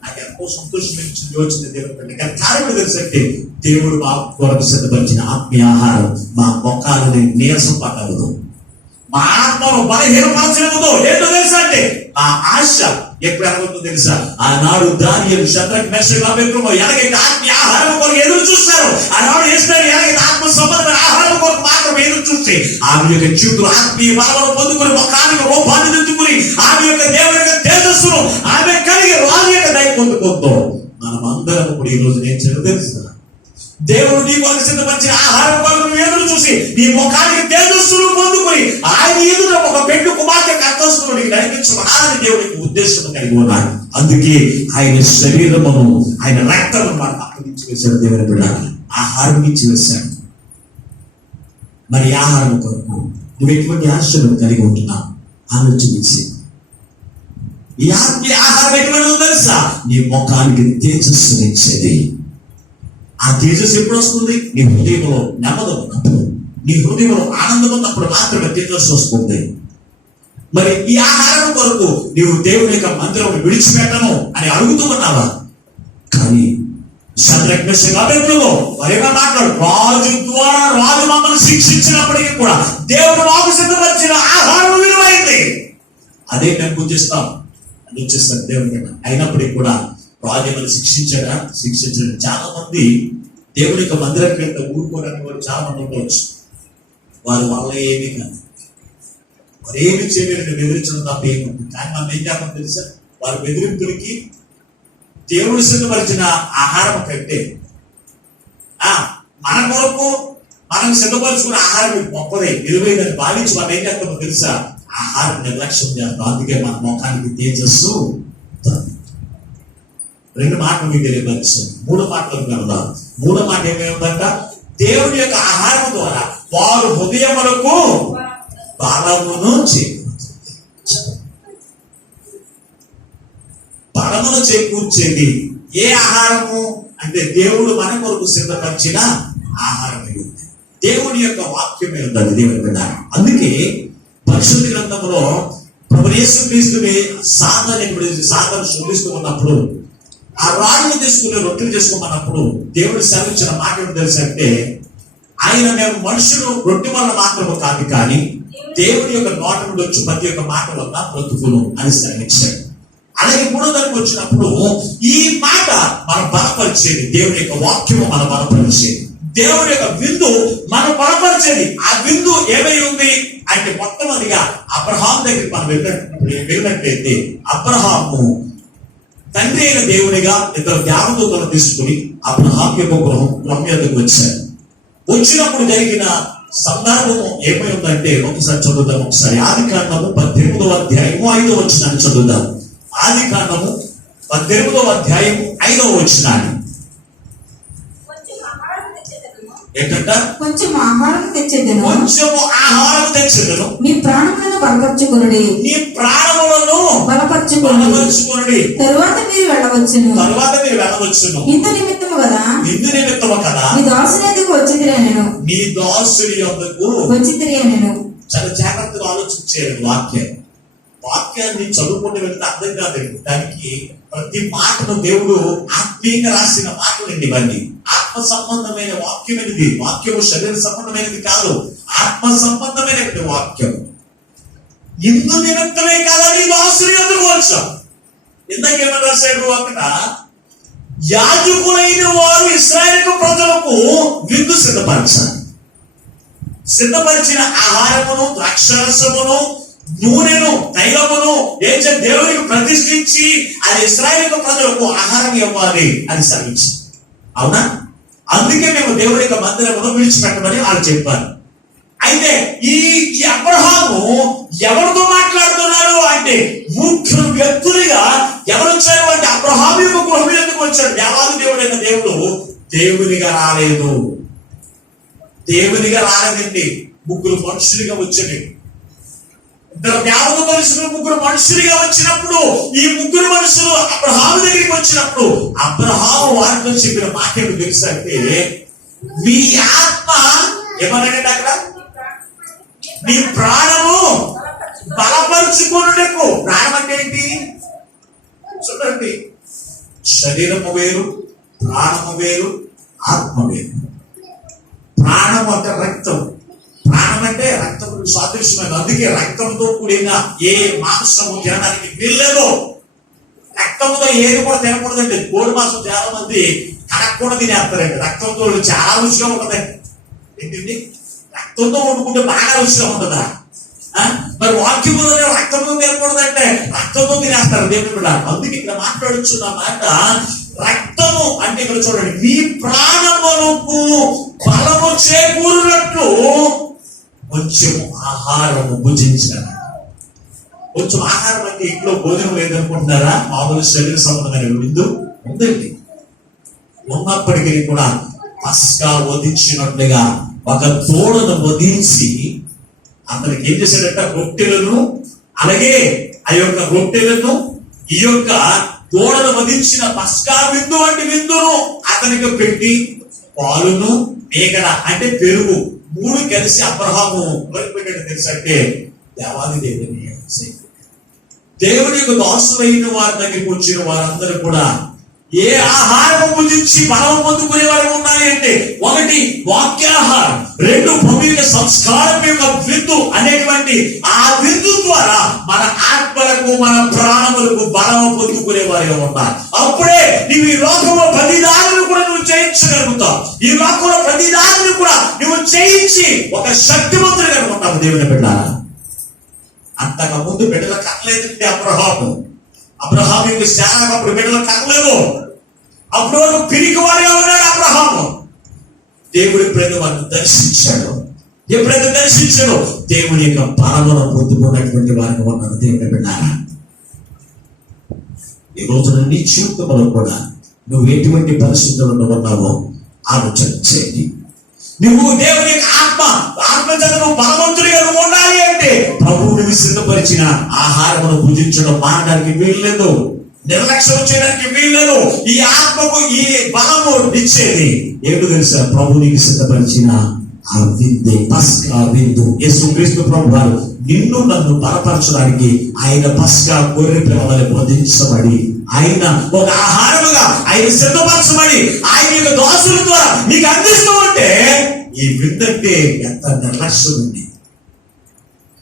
నాకు ఎంతో సంతోషం ఇచ్చింది వచ్చింది దేవుడు. కానీ కారణం తెలుసంటే దేవుడు మా కొరకు సిద్ధపరిచిన ఆత్మీయ ఆహారం మా మొక్కలని నీరసం పట్టదు, మా ఆత్మను బలహీనపరచదు. ఏంటో తెలుసా అంటే ఆ ఆశ ఎప్పుడు అనుకుంటుందో తెలుసా, ఆనాడు దానియేలు శద్రక్ మెషక్ అబేద్నెగో ఎలాగైతే ఆత్మీయ ఆహారం కొరకు ఎదురు చూస్తారు, ఆనాడు ఎస్తేరు ఎలాగైతే ఆత్మ సంబంధమైన ఆహారం కొరకు మాత్రం ఎదురు చూస్తే ఆమె యొక్క జీవితం ఆత్మీయ బలమును పొందుకుని మొఖానికి రూపాన్ని దిద్దుకుని ఆమె యొక్క దేవుని యొక్క తేజస్సును ఆమె కలిగి రాజు యొక్క దయ పొందుకుందో మనం అందరం ఇప్పుడు ఈ రోజు నేను చెడు తెలుసు. దేవుడు నీ కొరకు సిద్ధపరిచిన ఆహారం కొరకు ఎదురు చూసి నీ ముఖానికి తేజస్సును పొందుకుని ఆయన ఎదుట ఒక పెండు కుమార్తె కర్తస్తుడికి నడిపించమని దేవుడికి ఉద్దేశం కలిగి ఉన్నాడు. అందుకే ఆయన శరీరమును ఆయన రక్తము మనకు అప్పగించి వేశాడు. దేవుని బిడ్డ ఆహారం ఇచ్చి వేశాడు. మరి ఆహారం కొరకు నువ్వు ఎటువంటి ఆశను కలిగి ఉంటున్నావు ఆలోచించి. ఈ ఆత్మీయ ఆహారం ఎటువంటి తెలుసా, నీ ముఖానికి తేజస్సునిచ్చేది. ఆ తేజస్సు ఎప్పుడు వస్తుంది, నీ హృదయంలో నెమ్మది ఉన్నప్పుడు, నీ హృదయంలో ఆనందం ఉన్నప్పుడు మాత్రమే తేజస్సు వస్తుంది. మరి ఈ ఆహారం కొరకు నీవు దేవుని యొక్క మందిరం విడిచిపెట్టను అని అడుగుతూ ఉన్నావా? కానీ శద్రక్ మెషక్ అబేద్నెగో వారేగా మాట్లాడు, రాజు ద్వారా రాజు మమ్మల్ని శిక్షించినప్పటికీ కూడా దేవుడు మాకు సిద్ధపరిచిన ఆహారం విలువైంది. అదే మేము పూజిస్తాం అని దేవుని. అయినప్పటికీ కూడా రాజు ఏమైనా శిక్షించాడా? శిక్షించాడు. చాలా మంది దేవుని యొక్క మందిరం కింద ఊరుకోవడానికి వారు చాలా మంది ఉండవచ్చు. వారి వల్ల ఏమీ కాదు, వారు ఏమి చేయలేదు, బెదిరించడం తప్ప ఏముంది. కానీ మనం ఏం చేస్తాం తెలుసా, వారి బెదిరింపులకి దేవుడు సిద్ధపరిచిన ఆహారం కంటే మన కొరకు మనం సిద్ధపరుచుకున్న ఆహారం గొప్పదే విలువైనది భావించి మనం ఏం చేస్తామో తెలుసా, ఆహారం నిర్లక్ష్యం చేస్తాం. అందుకే మన ముఖానికి తేజస్సు. రెండు మాటలు మీకు తెలియపరిచాను, మూడు మాటలకు వెళ్దాం. మూడో మాట ఏమేమిటంట, దేవుని యొక్క ఆహారం ద్వారా వారు హృదయములకు బలమును చేకూర్చేది. ఏ ఆహారము అంటే దేవుడు మన కొరకు సిద్ధపరిచిన ఆహారం ఉంది. దేవుని యొక్క వాక్యమే ఉంది దేవుని బిడ్డ. అందుకే పరిశుద్ధ గ్రంథంలో ప్రభువు యేసుక్రీస్తుని సాధన శోధిస్తూ ఉన్నప్పుడు ఆ రాళ్ళను తీసుకుని రొట్టెలు చేసుకోమన్నప్పుడు దేవుడు సెలవిచ్చిన మాట ఏంటో తెలుసంటే, ఆయన మేము మనుషులు రొట్టె వల్ల మాత్రము కాదు కానీ దేవుని యొక్క నోట నుండి వచ్చి ప్రతి ఒక్క మాట వల్ల బ్రతుకును అని సెలవిచ్చాడు. అలాగే మూడో దానికి వచ్చినప్పుడు ఈ మాట మనం బలపరిచేది, దేవుని యొక్క వాక్యము మనం బలపరిచేది, దేవుని యొక్క విందు మనం బలపరిచేది. ఆ విందు ఏమై ఉంది అంటే మొట్టమొదటిగా అబ్రహాం దగ్గరికి మనం వెళ్ళినట్లయితే అబ్రహాము తండ్రి అయిన దేవునిగా ఇద్దరు దేవదూతలను తీసుకుని అబ్రహాం యొక్క గృహం మీదకి వచ్చారు. వచ్చినప్పుడు జరిగిన సందర్భము ఏమై ఉందంటే ఒకసారి చదువుదాం. ఒకసారి ఆదికాండము 18వ అధ్యాయము 5వ వచనాన్ని చదువుదాం. ఆదికాండము 18వ అధ్యాయము 5వ వచనాన్ని. ఏంటంట? కొంచెము ఆహారం తెచ్చేదను, నీ ప్రాణములను బలపరచుకొనుడి, నీ ప్రాణములను బలపరచుకొనుడి, తరువాత మీరు వెళ్ళవచ్చును. ఇందు నిమిత్తము కదా నీ దాసుని యొద్దకు వచ్చితిరి అనెను. నీ దాసుని యొద్దకు వచ్చితిరి అనెను. చాలా జాగ్రత్తగా ఆలోచించారు. వాక్యాన్ని చదువుకుంటూ వెళ్తే అర్థం కాదండి. దానికి ప్రతి మాటను దేవుడు ఆత్మీయంగా రాసిన మాటలండి. ఇవన్నీ ఆత్మ సంబంధమైన వాక్యమైనది. వాక్యము శరీర సంబంధమైనది కాదు, ఆత్మ సంబంధమైనటువంటి వాక్యం. ఇందు నిమిత్తమే కదా నీ దాసుని యొద్దకు వచ్చాం. ఇందాకేమని రాశాడు అక్కడ, యాజకులైన వారు ఇశ్రాయేలు ప్రజలకు విందు సిద్ధపరచాలి. సిద్ధపరిచిన ఆహారమును, ద్రాక్షరసమును, నూనెను, తైలమును దేవునికి ప్రతిష్ఠించి అది ఇశ్రాయేలు ప్రజలకు ఆహారం ఇవ్వాలి అని సెలవించింది. అవునా? అందుకే మేము దేవుని యొక్క మందిరమును విడిచిపెట్టమని వాళ్ళు చెప్పారు. అయితే ఈ అబ్రహాము ఎవరితో మాట్లాడుతున్నాడు అంటే, ముఖ్య వ్యక్తులుగా ఎవరు వచ్చారు అంటే అబ్రహాము యొక్క గృహం ఎందుకు వచ్చాడు? దేవాది దేవుడైన దేవుడు దేవునిగా రాలేదు. దేవునిగా రాలేదండి, ముగ్గురు మనుషులుగా వచ్చాడు. ఇద్దరు దేవత మనుషులు, ముగ్గురు మనుషులుగా వచ్చినప్పుడు, ఈ ముగ్గురు మనుషులు అబ్రహాము దగ్గరికి వచ్చినప్పుడు అబ్రహాము వారితో చెప్పిన మాట ఏమిటి తెలుసా అంటే, మీ ఆత్మ ఏమన్నాడంటే అక్కడ, మీ ప్రాణము బలపరుచుకున్నకు. ప్రాణం అంటే ఏంటి చూడండి, శరీరము వేరు, ప్రాణము వేరు, ఆత్మ వేరు. ప్రాణం అంటే రక్తం. ప్రాణం అంటే రక్తం సాదృశ్యమైన, అందుకే రక్తంతో కూడిన ఏ మాంసము తినడానికి వీల్లేదు. రక్తంతో ఏది కూడా తినకూడదండి. కోడి మాంసం చాలా మంది కడక్కూడ తినేస్తారండి. రక్తంతో చాలా రుచిగా ఉంటుందండి. ఏంటండి, రక్తంతో వండుకుంటే బాగా రుచిగా ఉంటుందా? మరి వాక్యము రక్తంతో తినకూడదంటే రక్తంతో తినేస్తారు దేవుడు కూడా. అందుకే ఇక్కడ మాట్లాడుచున్న మాట, రక్తము అంటే ఇక్కడ చూడండి, మీ ప్రాణములకు బలము చేకూరినట్లు కొంచెం ఆహారము భుజించాలి. కొంచెం ఆహారం అంటే ఇంట్లో భోజనం లేదనుకుంటున్నారా? మామూలు శరీర సంబంధమైన విందు ఉందండి. ఉన్నప్పటికీ కూడా పస్కా వధించినట్లుగా ఒక తోడను వధించి అతనికి ఏం చేశాడంట, రొట్టెలను, అలాగే ఆ యొక్క రొట్టెలను, ఈ యొక్క తోడను వధించిన పస్కా విందు వంటి విందును అతనికి పెట్టి, పాలును, మేకడ అంటే పెరుగు, మూడు కలిసి అబ్రహాము పెట్టాడు. తెలుసంటే దేవాది దేవుని యొక్క దాసులైన వారి దగ్గరికి వచ్చిన వారందరూ కూడా ఏ ఆహారం భుజించి బలం పొందుకునే వారు ఉండాలి అంటే, ఒకటి వాక్యాహారం, రెండు భౌమిక సంస్కారం యొక్క విందు అనేటువంటి ఆ విందు ద్వారా మన ఆత్మలకు, మన ప్రాణములకు బలం పొందుకునే వారిగా ఉండాలి. అప్పుడే నీవు ఈ లోకంలో ప్రతిదానిని కూడా నువ్వు జయించగలుగుతావు. ఈ లోకంలో ప్రతిదానిని కూడా నువ్వు జయించి ఒక శక్తివంతుడిగా ఉంటావు దేవుని బిడ్డ. అంతకు ముందు బిడ్డలు కట్టలేదంటే అబ్రహాము యొక్క శాఖ అప్పుడు బిడ్డలు కట్టలేదు. అప్పుడు వరకు పిరికివాడిగా ఉన్నాడు అబ్రహాము. దేవుడి ఎప్పుడైతే వారిని దర్శించాడు, ఎప్పుడైతే దర్శించాడో దేవుని యొక్క బలమును పొందుకున్నటువంటి వారిని ఉన్నారు దేవుని బిడ్డారా. ఈ రోజున నీ జీవితంలో కూడా నువ్వు ఎటువంటి పరిస్థితుల్లో ఉన్నావో ఆలోచన చేయండి. నువ్వు దేవుని ఆత్మచను బలవంతుడిగా నువ్వు ఉండాలి అంటే ప్రభువుని సిద్ధపరిచిన ఆహారమును భుజించడం మానడానికి వీల్లేదు, నిర్లక్ష్యం చేయడానికి వీల్లేదు. ఈ ఆత్మకు ఈ బలము ఇచ్చేది ఏమిటో తెలుసా? ప్రభువునికి సిద్ధపరిచిన ఆ విందే, పస్కా విందు. యేసుక్రీస్తు ప్రభు వారు నిన్ను నన్ను బలపరచడానికి ఆయన పస్కా గొర్రె పిల్లవలె వధించబడి, ఆయన ఒక ఆహారముగా ఆయన సిద్ధపరచబడి ఆయన యొక్క దాసుల ద్వారా నీకు అందిస్తూ ఉంటే ఈ విందంటే ఎంత నిర్లక్ష్యం ఉంది.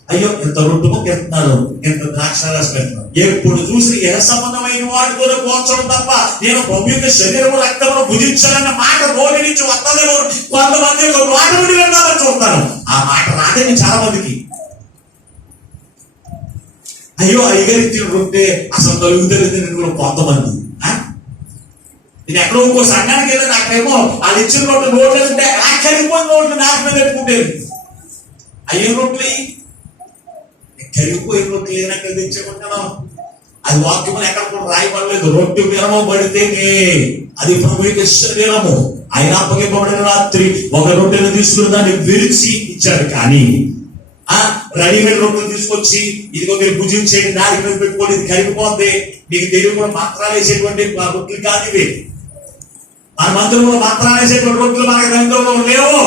అయ్యో ఎంత రొట్టె ముక్క ఎత్తున్నారు, ఎంత ద్రాక్షారసం పెడుతున్నారు, ఎప్పుడు చూసి ఏ సంబంధమైన వాటితో పోల్చడం తప్ప నేను భౌమిక శరీరము రక్తమును భుజించాలన్న మాట నోటి నుంచి వస్తలేమో. కొంతమంది ఒక మాట నుండి వెళ్ళాలని చూస్తారు, ఆ మాట రాదని చాలా మందికి. అయ్యో అయ్యగారి రొట్టె అసలు కలుగుతుంది కొంతమంది. నేను ఎక్కడో ఇంకో సంఘానికి వెళ్ళాను, అక్కడేమో వాళ్ళు ఇచ్చిన రోడ్లు నోట్లు ఉంటే కరిగిపోయిన రోడ్లు నాకు మీద పెట్టుకుంటేది. అయ్యే రోడ్లు కరిగిపోయిన రోడ్లు ఏదైనా తెచ్చుకుంటాను. అది వాక్యములు ఎక్కడ కూడా రాయబడలేదు. రొట్టె విరమబడితేనే అది ప్రభు యొక్క శరీరము. ఆయన అప్పగింపబడిన రాత్రి ఒక రొట్టెను తీసుకుని దాన్ని విరిచి ఇచ్చాడు. కానీ రెడీమేడ్ రొట్టెలు తీసుకొచ్చి ఇదిగో మీరు భుజించేయండి, దాని మీద పెట్టుకోండి, ఇది కరిగిపోద్ది, మీకు తెలియకుండా మంత్రాలు వేసేటువంటి రొట్టెలు కాదు ఇవి. మన మందిరంలో మంత్రాలు వేసేటువంటి రొట్టెలు మనకి మందిరంలో లేవు.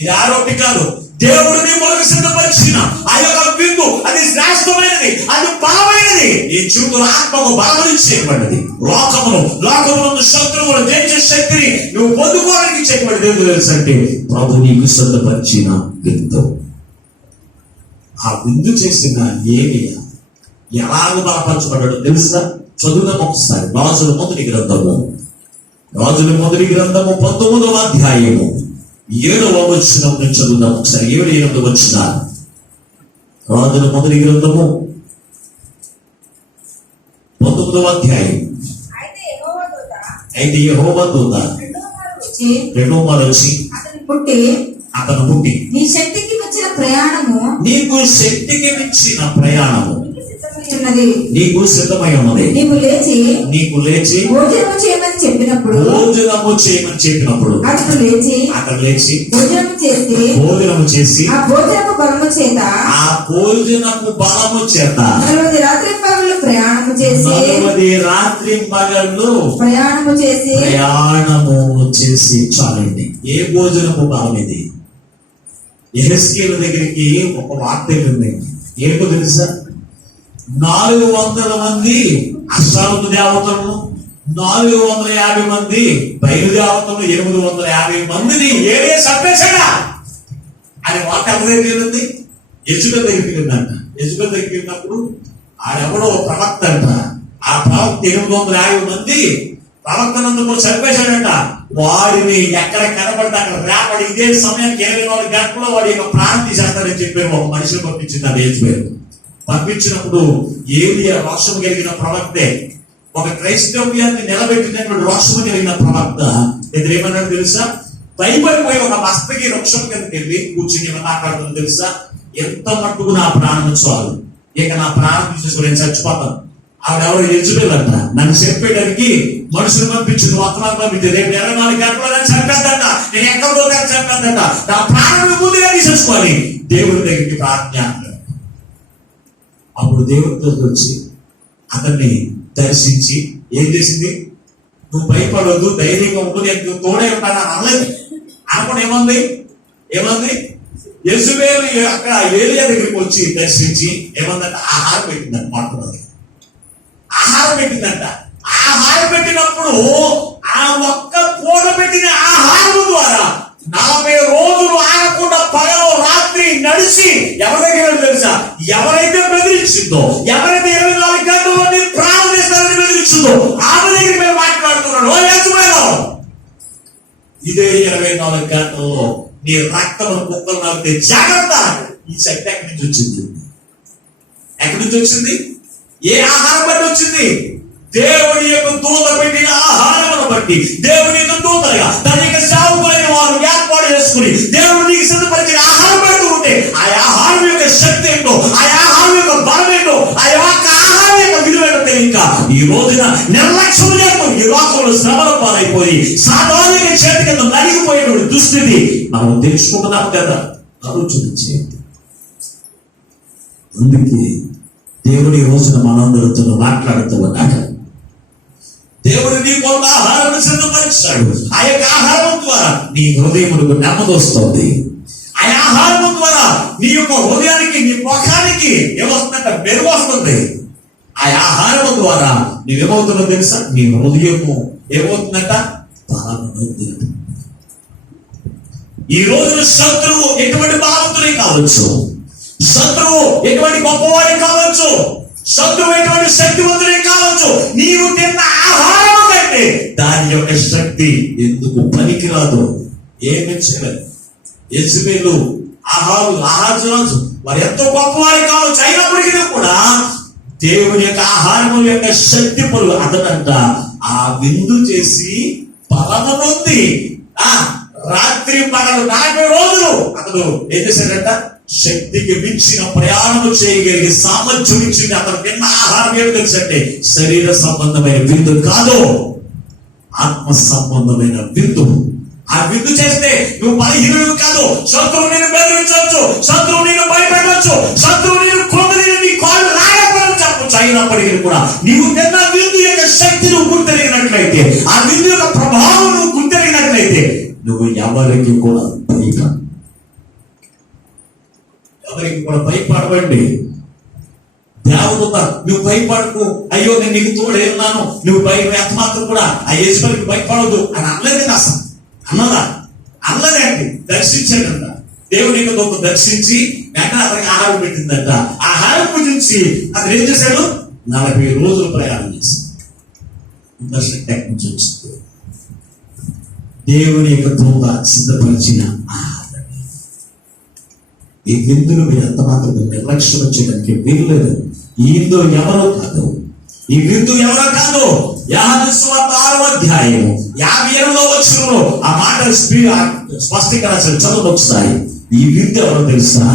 ఇది ఆ రొట్టె కాదు, దేవుడిని మనకు సిద్ధపరిచిన ఆ యొక్క విందు. అది శ్రేష్టమైనది, అది బలమైనది. ఈ జీవితంలో ఆత్మకు బలమనిచ్చేటువంటిది. లోకమును శత్రువులు జయించే శక్తిని నువ్వు పొందుకోవడానికి ఇచ్చేటువంటి దేవుడు తెలుసంటే ప్రభు నీకు సిద్ధపరిచిన విందు. ఆ విందు చేసిన ఏలియా ఎలాగ బలపరచబడ్డాడు తెలుసా? చదువుదాం ఒకసారి. రాజుల మొదటి గ్రంథము 19వ అధ్యాయము 7వ వచనం నుంచి చదువుదాం ఒకసారి. 7-8 వచనాలు. రాజుల మొదటి గ్రంథము 19వ అధ్యాయం. అయితే యెహోవా దూత రెండో మారు వచ్చి అతను పుట్టి నీ శక్తికి వచ్చిన ప్రయాణము నీకు శక్తికి మించిన ప్రయాణము ఉన్నది. నీకు సిద్ధమై ఉన్నది. నీవు లేచి భోజనము చేయమని చెప్పినప్పుడు అతను లేచి భోజనము చేసి ఆ భోజనపు బలము చేత 40 రాత్రి పగళ్ళు ప్రయాణము చేసి చాలండి. ఏ భోజనము బలం ఇది? యెహెజ్కేలు దగ్గరికి ఒక వార్త వెళ్ళింది. ఏంటో తెలుసా? 400 మంది అశ్రావత దేవతలను, 450 మంది బయలుదేవతలు, 850 మందిని ఏడే చంపేశాడా అని వార్త ఎవరి దగ్గరికి వెళ్ళింది? యెజుబెల్ దగ్గరికి వెళ్ళిందంట. యెజుబెల్ దగ్గరికి వెళ్ళినప్పుడు ఆడెవడో ప్రవక్త అంట. ఆ ప్రవక్త 850 మంది ప్రవక్తనందుకు చంపేశాడంట. వాడిని ఎక్కడ కనబడితే అక్కడ రేపడి ఇదే సమయానికి 24 గంటల్లో వాడి యొక్క ప్రాణం తీసేస్తాడని చెప్పి ఒక మనిషిని పంపించింది. అది యెజుబెల్ పంపించినప్పుడు ఏలియా రోషము కలిగిన ప్రవక్తే, ఒక క్రైస్తవ్యాన్ని నిలబెట్టినటువంటి రోషము కలిగిన ప్రవక్త ఎదురేమన్నాడు తెలుసా? భయపడిపోయి ఒక మస్తకి వృక్షం కిందకి వెళ్ళి కూర్చుని మాట్లాడుతుంది తెలుసా? ఎంత మట్టుకు నా ప్రాణం చాలు, ఇక నా ప్రాణం తీసేసుకుని నేను చచ్చిపోతాను. ఆవిడెవరు? యెజుబెల్ అంట. నన్ను చెప్పేయడానికి మనుషులు పంపించింది, వర్తమానం పంపించింది. రేపు 24 గంటల్లో నన్ను చంపేద్దంట, నేను ఎక్కడో దగ్గర చంపేద్దంట, నా ప్రాణం ముందుగా తీసేసుకోవాలి. దేవుడి దగ్గరికి ప్రార్థన. అప్పుడు దేవుడితో వచ్చి అతన్ని దర్శించి ఏం చేసింది? నువ్వు భయపడవద్దు, ధైర్యంగా ఉండు, నేను తోడే ఉంటాను అనలేదు. అనుకుని ఏమంది? యెజుబెల్ అక్కడ ఏలియా దగ్గరికి వచ్చి దర్శించి ఏమందంట? ఆహారం పెట్టిందంట. మొట్టమొదటి ఆహారం పెట్టిందంట. ఆహారం పెట్టినప్పుడు ఆ ఒక్క పూట పెట్టిన ఆహారం ద్వారా 40 రోజులు ఆగకుండా పగలు రాత్రి నడిచి ఎవరి దగ్గర తెలుసా? ఎవరైతే బెదిరించిందో, ఎవరైతే 24 గంటల్లో ప్రాణం చేస్తారని బెదిరించిందో ఆమె దగ్గర మేము మాట్లాడుతున్నాడు. ఓ యెజుబెల్, ఇదే 24 గంటల్లో నీ రక్తం కుక్కలు నలితే జాగ్రత్త. ఈ శక్తి ఎక్కడి నుంచి వచ్చింది? ఏ ఆహారం బట్టి వచ్చింది? దేవుని యొక్క దూత పెట్టిన ఆహారం బట్టి, దేవుని యొక్క దూతగా తన యొక్క సేవకులైన వారు ఏర్పాటు చేసుకుని దేవుడు నీకు సిద్ధపరిచిన ఆహారం పెడుతూ ఉంటే ఆ ఆహారం యొక్క శక్తి ఏంటో, ఆ ఆహారం యొక్క బలం ఏంటో, ఆ యొక్క ఆహారం యొక్క విలువ ఏంటో తెలియక ఈ రోజున నిర్లక్ష్యం లేదు. ఈ లోకంలో శ్రమల పాలైపోయి సాధారణ చేతి కింద నలిగిపోయేటువంటి దుస్థితి మనం తెలుసుకుంటున్నాం కదా. ఆలోచన చేయండి. అందుకే దేవుడి రోజున మనందరితో మాట్లాడుతూ ఉన్నాడు. దేవుడు నీ కొరకు ఆహారాన్ని సిద్ధపరిచాడు. ఆ యొక్క ఆహారం ద్వారా నీ హృదయములకు నెమ్మది వస్తుంది. ఆ ఆహారం ద్వారా నీ యొక్క హృదయానికి, నీ ముఖానికి ఏమొస్తుందంట? మెరుగు వస్తుంది. ఆ ఆహారం ద్వారా నీవేమవుతుందో తెలుసా? నీ హృదయము ఏమవుతుందంట? బలమవుతుంది. ఈ రోజున శత్రువు ఎటువంటి బలవంతుడే కావచ్చు, శత్రువు ఎటువంటి గొప్పవాడే కావచ్చు, శత్రువు ఎటువంటి శక్తివంతుడే కావచ్చు, నీవు తిన్న ఆహారం కంటే దాని యొక్క శక్తి ఎందుకు పనికిరాదు. ఏమి చేయలేదు. యెజుబెలు, ఆహాజు వారు ఎంతో గొప్పవారే కావచ్చు, అయినప్పటికీ కూడా దేవుని యొక్క ఆహారం యొక్క శక్తి పొరుగు అతడంట ఆ విందు చేసి బలము పొంది రాత్రి పగలు 40 రోజులు అతడు ఏం చేశాడంట? శక్తికి మించిన ప్రయాణం చేయగలిగే సామర్థ్యం ఇచ్చింది. అతను తిన్న ఆహారం ఏమి తెలుసంటే శరీర సంబంధమైన విందు కాదు, ఆత్మ సంబంధమైన విందు. ఆ విందు చేస్తే నువ్వు బలహీనుడు కాదు. శత్రువు నేను బెదిరించవచ్చు, శత్రువు నేను భయపెట్టవచ్చు, శత్రువు నేను కొందరి నీ కాళ్ళు లాగపడని చెప్పచ్చు. అయినప్పటికీ కూడా నీవు తిన్న విందు యొక్క శక్తి నువ్వు గుర్తెరిగినట్లయితే, ఆ విందు యొక్క ప్రభావం నువ్వు గుర్తెరిగినట్లయితే నువ్వు ఎవరికి కూడా భయపడవండి. దేవదూత నువ్వు భయపడకు, అయ్యో నేను నీకు తోడే ఉన్నాను, నువ్వు ఎంత మాత్రం కూడా ఆ యెజుబెలుకి భయపడదు అని అనలేదు. అసలు అన్నదా? అనలేదండి. దర్శించాడంట. దేవుని యొక్క దర్శించి వెంటనే అతనికి ఆహారం పెట్టిందంట. ఆహారం పూజించి అతను ఏం చేశాడు? 40 రోజులు ప్రయాణం చేశాడు. టెక్ నుంచి వచ్చింది దేవుని యొక్క దూత సిద్ధపరిచిన ఆహారం. ఈ విందును మీరు ఎంత మాత్రం నిర్లక్ష్యం చేయడానికి వీల్లేదు. ఈ విందు ఎవరో కాదు, ఈ విందు ఎవరో కాదు. యోహాను సువార్త 6వ అధ్యాయం 58వ వచనంలో ఆ మాట స్పష్టీకరణ చదువు ఒకసారి. ఈ విందు ఎవరో తెలుసా?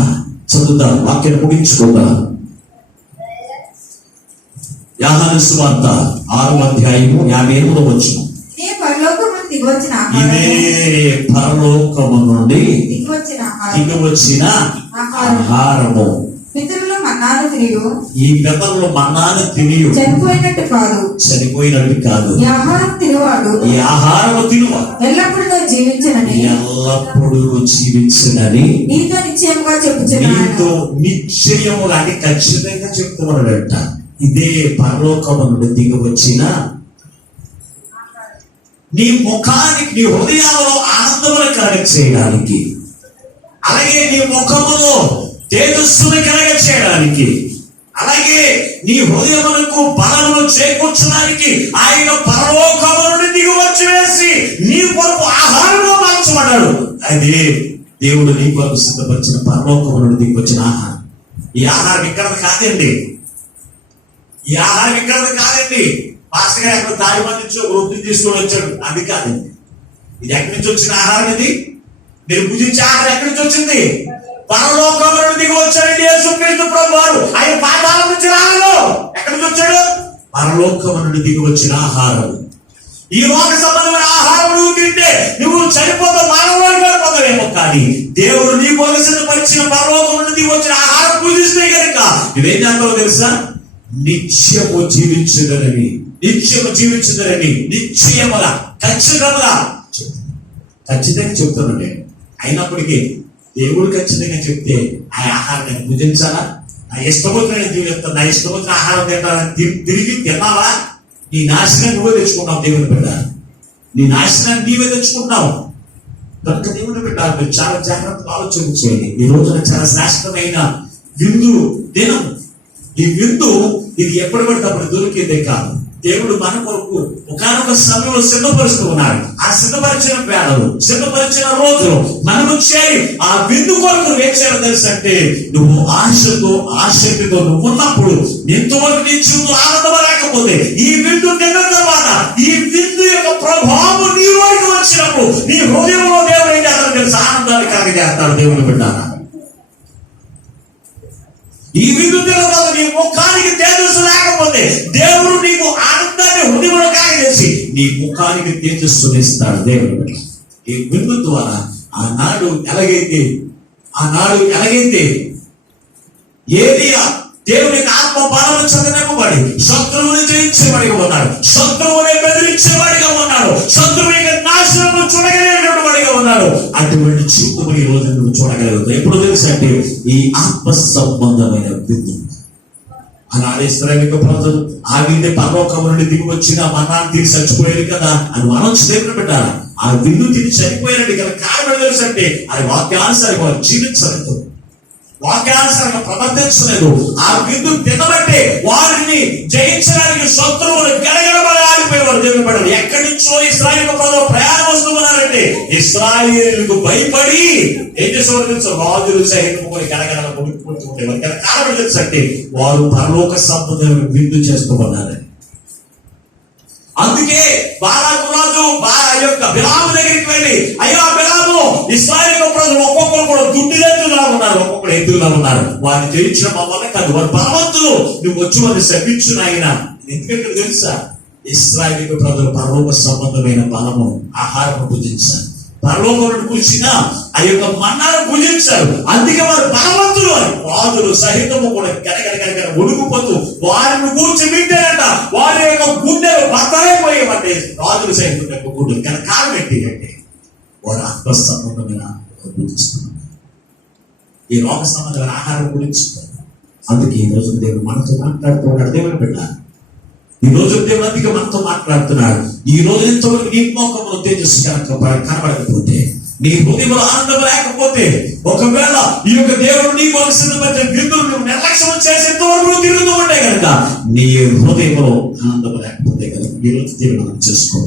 చదువుదాం, వాక్యాన్ని ముగించుకుందాం. యోహాను సువార్త 6వ అధ్యాయం 58వ వచనం. ఇదే పరలోకము నుండి దిగివచ్చిన ఇదే పరలోకము నుండి దిగివచ్చిన ఆహారము. పితరులు మన్నాను తినియు, ఈ పితరులు మన్నాను తినియు చనిపోయినట్టు కాదు. ఈ ఆహారం తినువాడు ఈ ఆహారము తినువాడు ఎల్లప్పుడూ జీవించనని ఎల్లప్పుడూ జీవించనని నీతో నిశ్చయముగా చెప్పుచున్నాను. నీతో నిశ్చయముగా అంటే ఖచ్చితంగా చెప్తున్నాడంట. ఇదే పరలోకము నుండి దిగి వచ్చిన నీ ముఖానికి, నీ హృదయాలలో ఆనందమును కలగ చేయడానికి, అలాగే నీ ముఖములో తేజస్సును కలగ చేయడానికి, అలాగే నీ హృదయమునకు బలమును చేకూర్చడానికి ఆయన పరలోకము నుండి దిగి వచ్చి వేసి నీ కొరకు ఆహారంలో మార్చబడ్డాడు. అదే దేవుడు నీ కొరకు సిద్ధపరిచిన పరలోకము నుండి దిగి వచ్చిన ఆహారం. ఈ ఆహారం ఇక్కడ కాదండి, ఈ ఆహారం ఇక్కడ కాదండి. పాస్టర్ గారు ఎక్కడ దారి నుంచి ఒక రొట్టెని తీసుకొని వచ్చాడు, అది కాదండి. ఇది ఎక్కడి నుంచి వచ్చిన ఆహారం? ఇది మీరు భుజించే ఆహారం ఎక్కడి నుంచి వచ్చింది? పరలోకం నుండి దిగి వచ్చాడండి యేసుక్రీస్తు ప్రభువారు. ఆయన పాతాళం నుంచి రాలేదు. ఎక్కడి నుంచి వచ్చాడు? పరలోకం నుండి దిగి వచ్చిన ఆహారం. ఈ లోక సంబంధమైన ఆహారం నువ్వు తింటే నువ్వు చనిపోతావు, మానవుడికి వెళ్ళిపోతావేమో, కానీ దేవుడు నీ కోసం సిద్ధపరిచిన పరలోకం నుండి దిగి వచ్చిన ఆహారం పూజిస్తే కనుక నువ్వేం చేస్తావో తెలుసా? నిత్యము జీవించదరని, నిత్యము జీవించదరని, నిశ్చయముగా ఖచ్చితంగా చెప్తున్నాను నేను. అయినప్పటికీ దేవుడు ఖచ్చితంగా చెప్తే ఆ ఆహారాన్ని భుజించాలా? నా ఇష్టమైన జీవితం, నా ఇష్టమైన ఆహారం తింటానని తిరిగి తిన్నావా? నీ నాశనం నువ్వే తెచ్చుకున్నావు. దేవుని బిడ్డ, నీ నాశనాన్ని నీవే తెచ్చుకున్నావు. కనుక దేవుని బిడ్డ, మీరు చాలా జాగ్రత్తగా ఆలోచన చేయండి. ఈ రోజున చాలా శ్రేష్టమైన విందు దినం. ఈ విందు ఇది ఎప్పుడు పడితే అప్పుడు దొరికేదే కాదు. దేవుడు మన కొరకు ఒకనొక సమయంలో సిద్ధపరుస్తూ ఉన్నాడు. ఆ సిద్ధపరిచిన వేళలు, సిద్ధపరిచిన రోజులు మనము చేరి ఆ విందు కొరకు వేచారు తెలుసంటే, నువ్వు ఆశతో ఆసక్తితో నువ్వు ఉన్నప్పుడు ఎంతవరకు నీ జీవితంలో ఆనందం లేకపోతే ఈ విందు తిన్న తర్వాత ఈ విందు యొక్క ప్రభావం నీ వరకు వచ్చినప్పుడు నీ హృదయంలో దేవుడు ఏం చేస్తాడు తెలుసు? ఆనందాన్ని కలిగజేస్తాడు. దేవుని బిడ్డారా, ఈ విందు తిన్న నీ ముఖానికి తేజస్సు లేకపోతే దేవుడు నీకు ఆనందాన్ని హృదయంలో కాగజేసి నీ ముఖానికి తేజస్సునిస్తాడు. దేవుడు ఈ విందు ద్వారా ఆనాడు ఎలాగైతే ఏలియా దేవునికి ఆత్మ బలము చదనబడి శత్రువుని జయించేవాడిగా ఉన్నాడు, శత్రువుని బెదిరించేవాడిగా ఉన్నాడు, శత్రువుని నాశనము చూడగలిగినటువంటి వాడిగా ఉన్నాడు. అటువంటి జీవితం ఈ రోజు నువ్వు చూడగలుగుతావు. ఎప్పుడు తెలుసు అంటే ఈ ఆత్మ సంబంధమైన విందు. ఆనాడు ఇశ్రాయేలు ప్రజలు ఆ విందు పరలోకం నుండి దిగి వచ్చిన మన్నాన్ని తిని చచ్చిపోయారు కదా అని మనం దేవుని పెట్టాలి. ఆ విందు తిని చనిపోయారండి కదా. కారణం తెలుసు అంటే అది వాక్యానుసారంగా వారు జీవించలేదు, వాక్యానుసారంగా ప్రవర్తించలేదు. ఆ విందు తినబట్టే వారిని జయించడానికి శత్రువులు గడగడబడి ఆడిపోయేవారు. దేవుని పడారు. ఎక్కడి నుంచో ఇశ్రాయేలు ప్రజలు ప్రయాణం వస్తున్నారంటే ఇశ్రాయేలుకు భయపడి ఏం చేసేవారు తెలుసు? రాజులు సైనికులు గడగడ ముడిపోతుండేవారు. కారణం తెలుసు అంటే వారు పరలోక సంబంధమైన విందు చేసుకోమన్నారని. అందుకే బాలాకు రాజు యొక్క బిలాము దగ్గరికి వెళ్ళి, అయ్యా బిలాము, ఇశ్రాయేలు ప్రజలు ఒక్కొక్కరు కూడా దుడ్డిగా ఉన్నారు, ఒక్కొక్కరు ఎదురుగా ఉన్నారు, వారిని జయించడం వల్ల కాదు, వారు బలవంతులు, నువ్వు వచ్చి వారిని శపించిన ఆయన. ఎందుకంటే తెలుసా? ఇశ్రాయేలు ప్రజలు పరలోక సంబంధమైన బలము ఆహారం పూజించారు, పరలోకం పూజించిన ఆ యొక్క మన్నాను పూజించారు. అందుకే వారు బలవంతులు. రాజులు సహితము కూడా గడగడ ఒడుగుపోతూ వారిని కూర్చి వింటేనట వారి యొక్క గుండెలు బద్దలైపోయేవంటే రాజులు సహితం యొక్క గుండెలు. కానీ కారణం ఏంటి అంటే వారు ఆత్మ సంబంధమైన పూజిస్తున్నారు, ఈ లోక సంబంధమైన ఆహారం గురించి. అందుకే ఈ రోజు దేవుడు మనతో మాట్లాడుతున్నాడు. దేవుని పెట్టాలి. ఈ రోజు దేవుడు అందుకే మనతో మాట్లాడుతున్నాడు. ఈ రోజు ఎంతవరకు నీ మోకంలో తేజస్సు కనబడకపోతే నీ హృదయంలో ఆనందం లేకపోతే, ఒకవేళ ఈ యొక్క దేవుడు నీ కొరకు సిద్ధపరిచిన విందులు నువ్వు నిర్లక్ష్యం చేసేంత వరకు తిరుగుతూ ఉంటే కనుక నీ హృదయంలో ఆనందం లేకపోతే కనుక ఈ రోజు తీర్మానం చేసుకో.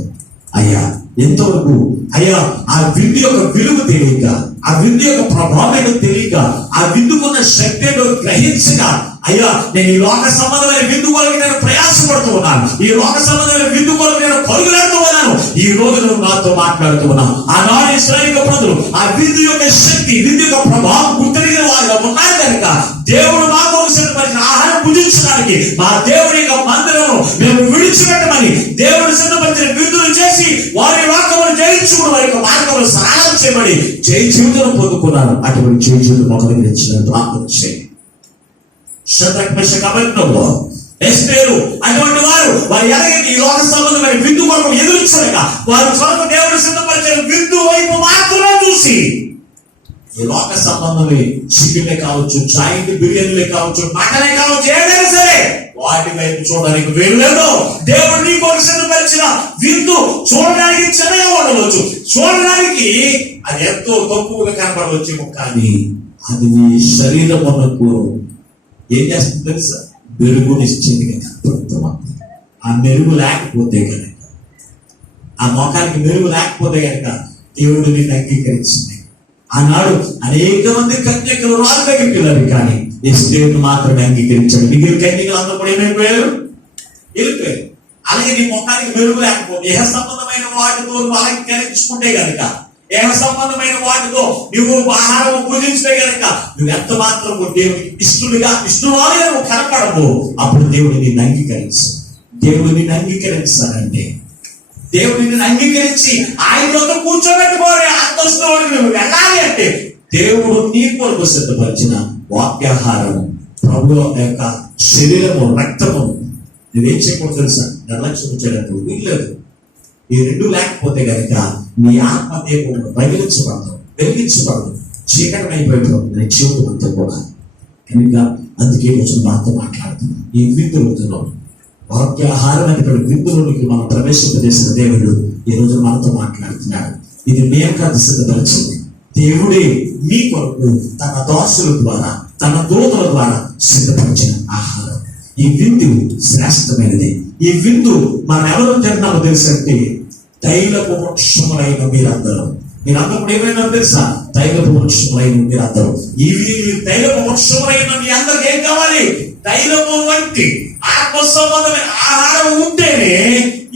అయ్యా ఎంతవరకు అయ్యా ఆ విందు యొక్క విలువ తెలియక, ఆ విందు యొక్క ప్రభావం తెలియక, ఆ విందుకున్న శక్తి గ్రహించగా, అయ్యా నేను ఈ లోక సంబంధమైన విందు కొరకు నేను ప్రయాసపడుతూ ఉన్నాను, ఈ లోక సంబంధమైన విందు కొరకు నేను పరుగులేడుతూ ఉన్నాను. ఈ రోజు నువ్వు నాతో మాట్లాడుతూ ఉన్నావు. ఆనాడు ఇశ్రాయేలు ప్రజలు ఆ విందు యొక్క శక్తి, విందు యొక్క ప్రభావం గుర్తెరిగిన వారుగా ఉన్నారు కనుక దేవుడు మా కోసం సిద్ధపరిచిన ఆహారం భుజించడానికి మా దేవుని యొక్క మందిరము మేము విడిచిపెట్టమని దేవుడు సిద్ధపరిచిన విందులు చేసి వారి లోకమును జయించుకుని వారి యొక్క మార్గములు సరళం చేయబడి జయ జీవితం పొందుకున్నారు. అటువంటి జయ జీవితం మొదలు గురించిన ప్రార్థన చేయి. శద్రక్ మెషక్ అబేద్నెగో ఎస్తేరు అటువంటి వారు ఎలాగైతే ఈ లోక సంబంధమైన విందు కొరకు ఎదురుచలేక వారు కొరకు దేవుడు సిద్ధపరిచిన విందు వైపు మాత్రమే చూసి, ఈ లోక సంబంధమే చికెన్లే కావచ్చు, చాయింట్ బిర్యానీలే కావచ్చు, మటనే కావచ్చు, ఏదైనా సరే వాటి వైపు చూడడానికి వేరు లేదు. దేవుడు నీ కొరకు సిద్ధపరిచిన విందు చూడడానికి చిన్నగా ఉండవచ్చు, చూడడానికి అది ఎంతో తక్కువగా కనపడవచ్చేమో, కానీ అది నీ శరీరమునకు ఏం చేస్తుంది తెలుసా? మెరుగునిచ్చింది కదా. ఆ మెరుగు లేకపోతే కనుక, ఆ మొఖానికి మెరుగు లేకపోతే కనుక దేవుడు నిన్ను అంగీకరించింది. ఆనాడు అనేక మంది కన్యకలు రాజు దగ్గరికి వెళ్ళారు, కానీ ఎస్తేరును మాత్రమే అంగీకరించాడు. మిగిలిన కన్యకలు అందరూ కూడా ఏమైపోయారు? వెళ్ళిపోయారు. అలాగే నీ మొఖానికి మెరుగు లేకపోతే, ఏ సంబంధమైన వాటితో నువ్వు అలంకరించుకుంటే కనుక, ఏ సంబంధమైన వాటితో నువ్వు ఆహారం పూజించే కనుక నువ్వు ఎంత మాత్రం దేవుడికి ఇష్టవాళ్ళుగా నువ్వు కనపడవు. అప్పుడు దేవుడు నిన్ను అంగీకరించాడు. దేవుడు నిన్ను అంగీకరించాలంటే, దేవుడు నిన్ను అంగీకరించి ఆయనతో కూర్చోబెట్టుకోవాలి అంతస్తులోకి నువ్వు వెళ్ళాలి అంటే, దేవుడు నీ కొరకు సిద్ధపరిచిన వాక్యాహారం, ప్రభు యొక్క శరీరము, రక్తము నువ్వేం చేయకూడదు తెలుసా? నిర్లక్ష్యం చేయడానికి వీల్లేదు. ఈ రెండు లేకపోతే కనుక నీ ఆత్మదేవుడు వెలిగించబడదు, చీకటమైపోతుంది నీ జీవితం అంతా కూడా. కనుక అందుకే రోజు నాతో మాట్లాడుతున్నాను. ఈ విందు రోజులో వాక్యాహారం అనేటువంటి విందులోనికి మనం ప్రవేశింపజేసిన దేవుడు ఈ రోజు మనతో మాట్లాడుతున్నాడు. ఇది మేము కాదు సిద్ధపరిచింది, దేవుడే మీ కొరకు తన దాసుల ద్వారా, తన దూతల ద్వారా సిద్ధపరిచిన ఆహారం. ఈ విందు శ్రేష్టమైనది. ఈ విందు మనం ఎవరు తిన్నామో తెలుసంటే, తైలపు వృక్షములైన మీరందరూ కూడా ఏమైనా తెలుసా? తైలపు వృక్షములైన మీరందరూ. ఇవి తైలపు వృక్షములైన మీ అందరికి ఏం కావాలి? తైలము వంటి ఆత్మ సంబంధమైన ఆహారం ఉంటేనే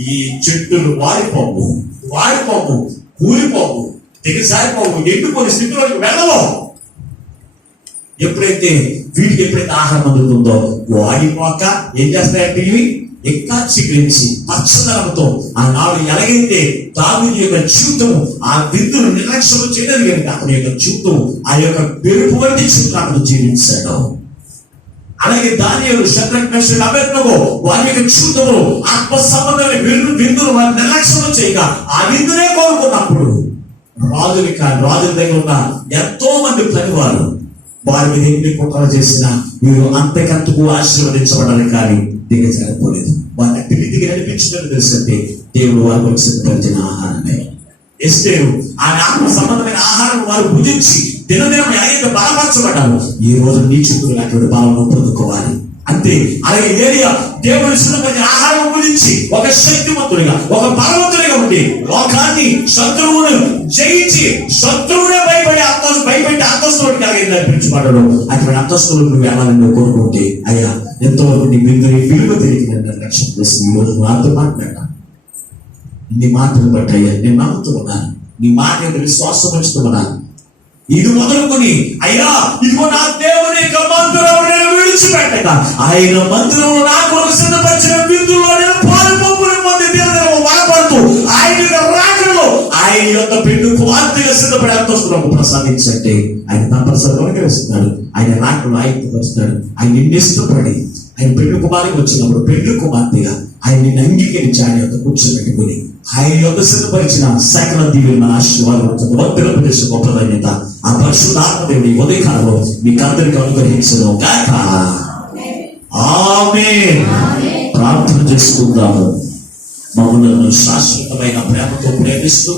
ఈ చెట్టులు వాడిపోవు, కూలిపోవు, దిగసారిపోవు, ఎండిపోని స్థితిలోకి వెళ్ళవు. ఎప్పుడైతే ఆహారం అందుతుందో వాడిపోక ఏం చేస్తాయంటే ఇవి ఇంకా చిగురించి పచ్చదనంతో, ఆనాడు ఎలాగైతే దావీదు యొక్క జీవితం ఆ విందును నిర్లక్ష్యం చేయలేదు కనుక అతని యొక్క జీవితం ఆ యొక్క పెరుగు వంటి జీవితాలను జీవించాడు. అలాగే దానియేలు, షద్రక్, మెషక్, అబేద్నెగో వారి యొక్క జీవితంలో ఆత్మ సంబంధమైన విందును వారి నిర్లక్ష్యం చేయక ఆ విందునే కోరుకున్నప్పుడు రాజుల దగ్గర ఉన్న ఎంతో మంది పనివారు వారి మీద ఎన్ని కుట్రలు చేసినా మీరు అంతకంతకు ఆశీర్వదించబడాలి, కానీ దిగజారిపోలేదు. వారిని తిరిగి నడిపించడం తెలుసంటే దేవుడు వారికి సిద్ధపరిచిన ఆహారమే. ఎస్తేరు ఆ ఆత్మ సంబంధమైన ఆహారం వారు భుజించి దినదినం ఎలాగైతే బలపరచబడ్డారు, ఈ రోజు నీ చుట్టూ అటువంటి బలం పొందుకోవాలి. అంతే. అలాగే ఏలియా దేవుడి సిద్ధపరిచిన ఆహారం గురించి ఒక శక్తివంతుడిగా, ఒక బలవంతుడిగా ఉండి లోకాన్ని, శత్రువును జయించి శత్రువునే భయపెట్టి అంతస్తులోకి కలిగి నడిపించబడ్డాడు. అటువంటి అంతస్తులు నువ్వు వెళ్ళాలని నువ్వు కోరుకుంటే, అయ్యా ఎంతవరకు నీ మీద విలువ తెలియదు లక్ష్యం చేసి ఈ రోజు నాతో మాట్లాడా. నీ మాటను బట్టి అయ్యా నేను నమ్ముతూ ఉన్నాను, నీ మాట విశ్వాసం ఉంచుతూ ఉన్నాను. ఇది మొదలుకొని అయ్యా ఇదిగో నా దేవుని యొక్క మందిరం నేను విడిచిపెట్టక ఆయన మందిరంలో నా కొరకు సిద్ధపరిచిన విందులో నేను పాలుపొంపుని పొంది బలపడుతూ ఆయన రాకడలో ఆయన యొక్క పెళ్లి కుమార్తెగా సిద్ధపడి అంతస్తులకు ప్రసాదించంటే ఆయన తప్పనిసరిగా వేస్తున్నాడు. ఆయన రాకడలో ఆయనపరుస్తున్నాడు. ఆయన నిన్ను ఇష్టపడి ఆయన పెళ్లి కుమార్తెకి వచ్చినప్పుడు పెళ్లి కుమార్తెగా ఆయన నిన్ను అంగీకరించి ఆయన యొక్క కూర్చోబెట్టుకుని ఆయన యొక్క సిద్ధపరిచిన సకల దీవులు మన ఆశీర్వాదం గొప్ప ధన్యత ఆ పరిశుద్ధాత్మ దేవుడి ఉదయకాలంలో మీకు అందరికీ అనుగ్రహించను గాక. ఆమేన్. ప్రార్థన చేసుకుందాము. మమ్మల్ని శాశ్వతమైన ప్రేమతో ప్రేమిస్తూ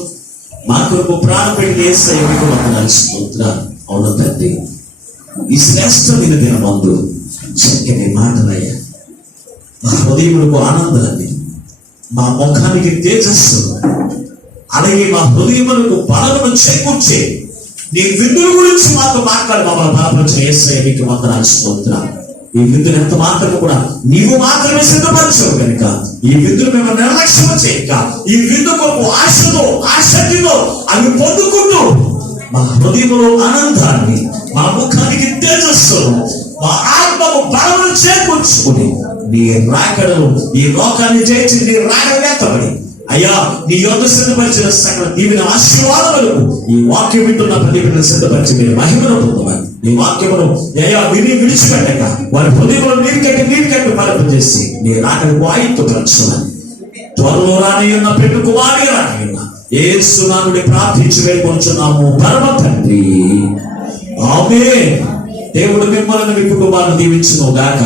మా కొరకు ప్రాణం పెట్టి యేసయ్య మీకు వందనాలు స్తోత్రాలు. అవును తండ్రి, ఈ శ్రేష్టమైన దినమందు చక్కని మాటలయ్యా మా హృదయములకు ఆనందాన్ని, మా ముఖానికి తేజస్సు, అలాగే మా హృదయములకు బలమును చేకూర్చే నీ విందుల గురించి మాతో మాట్లాడి మమ్మల్ని బలపరిచిన యేసయ్య మీకు వందనాలు స్తోత్రాలు. ఈ విందులు ఎంత మాత్రం కూడా నీవు మాత్రమే సిద్ధపరచవు కనుక ఈ విందులు మేము నిర్లక్ష్యం చేయక ఈ విందు కొరకు ఆశతో ఆసక్తితో అవి పొందుకుంటూ మా హృదయంలో ఆనందాన్ని, మా ముఖానికి తేజస్సును, మా ఆత్మకు బలమును చేకూర్చుకుని నీ రాకడలు ఈ లోకాన్ని జయించి నీ రాకడ వ్యక్తపడి అయ్యా నీ యొద్ద సిద్ధపరిచిన సకల దీవెన ఆశీర్వాదములకు ఈ వాక్యం వింటున్న ప్రతి బిడ్డను సిద్ధపరిచి మీరు మహిమను పొందమని, నీ వాక్యమును అయ్యా విని విడిచిపెట్టక వారి హృదయంలో నీరు కట్టి పరప చేసి నీ రాకడకు ఆయుత్తపరచమని, త్వరలో రానియున్న పెట్టు కుమారుగా రానియున్న యేసు నామములో ప్రార్థించి వేడుకొంచున్నాము పరమ తండ్రి, ఆమేన్. దేవుడు మిమ్మల్ని మీ కుటుంబాన్ని దీవించును గాక.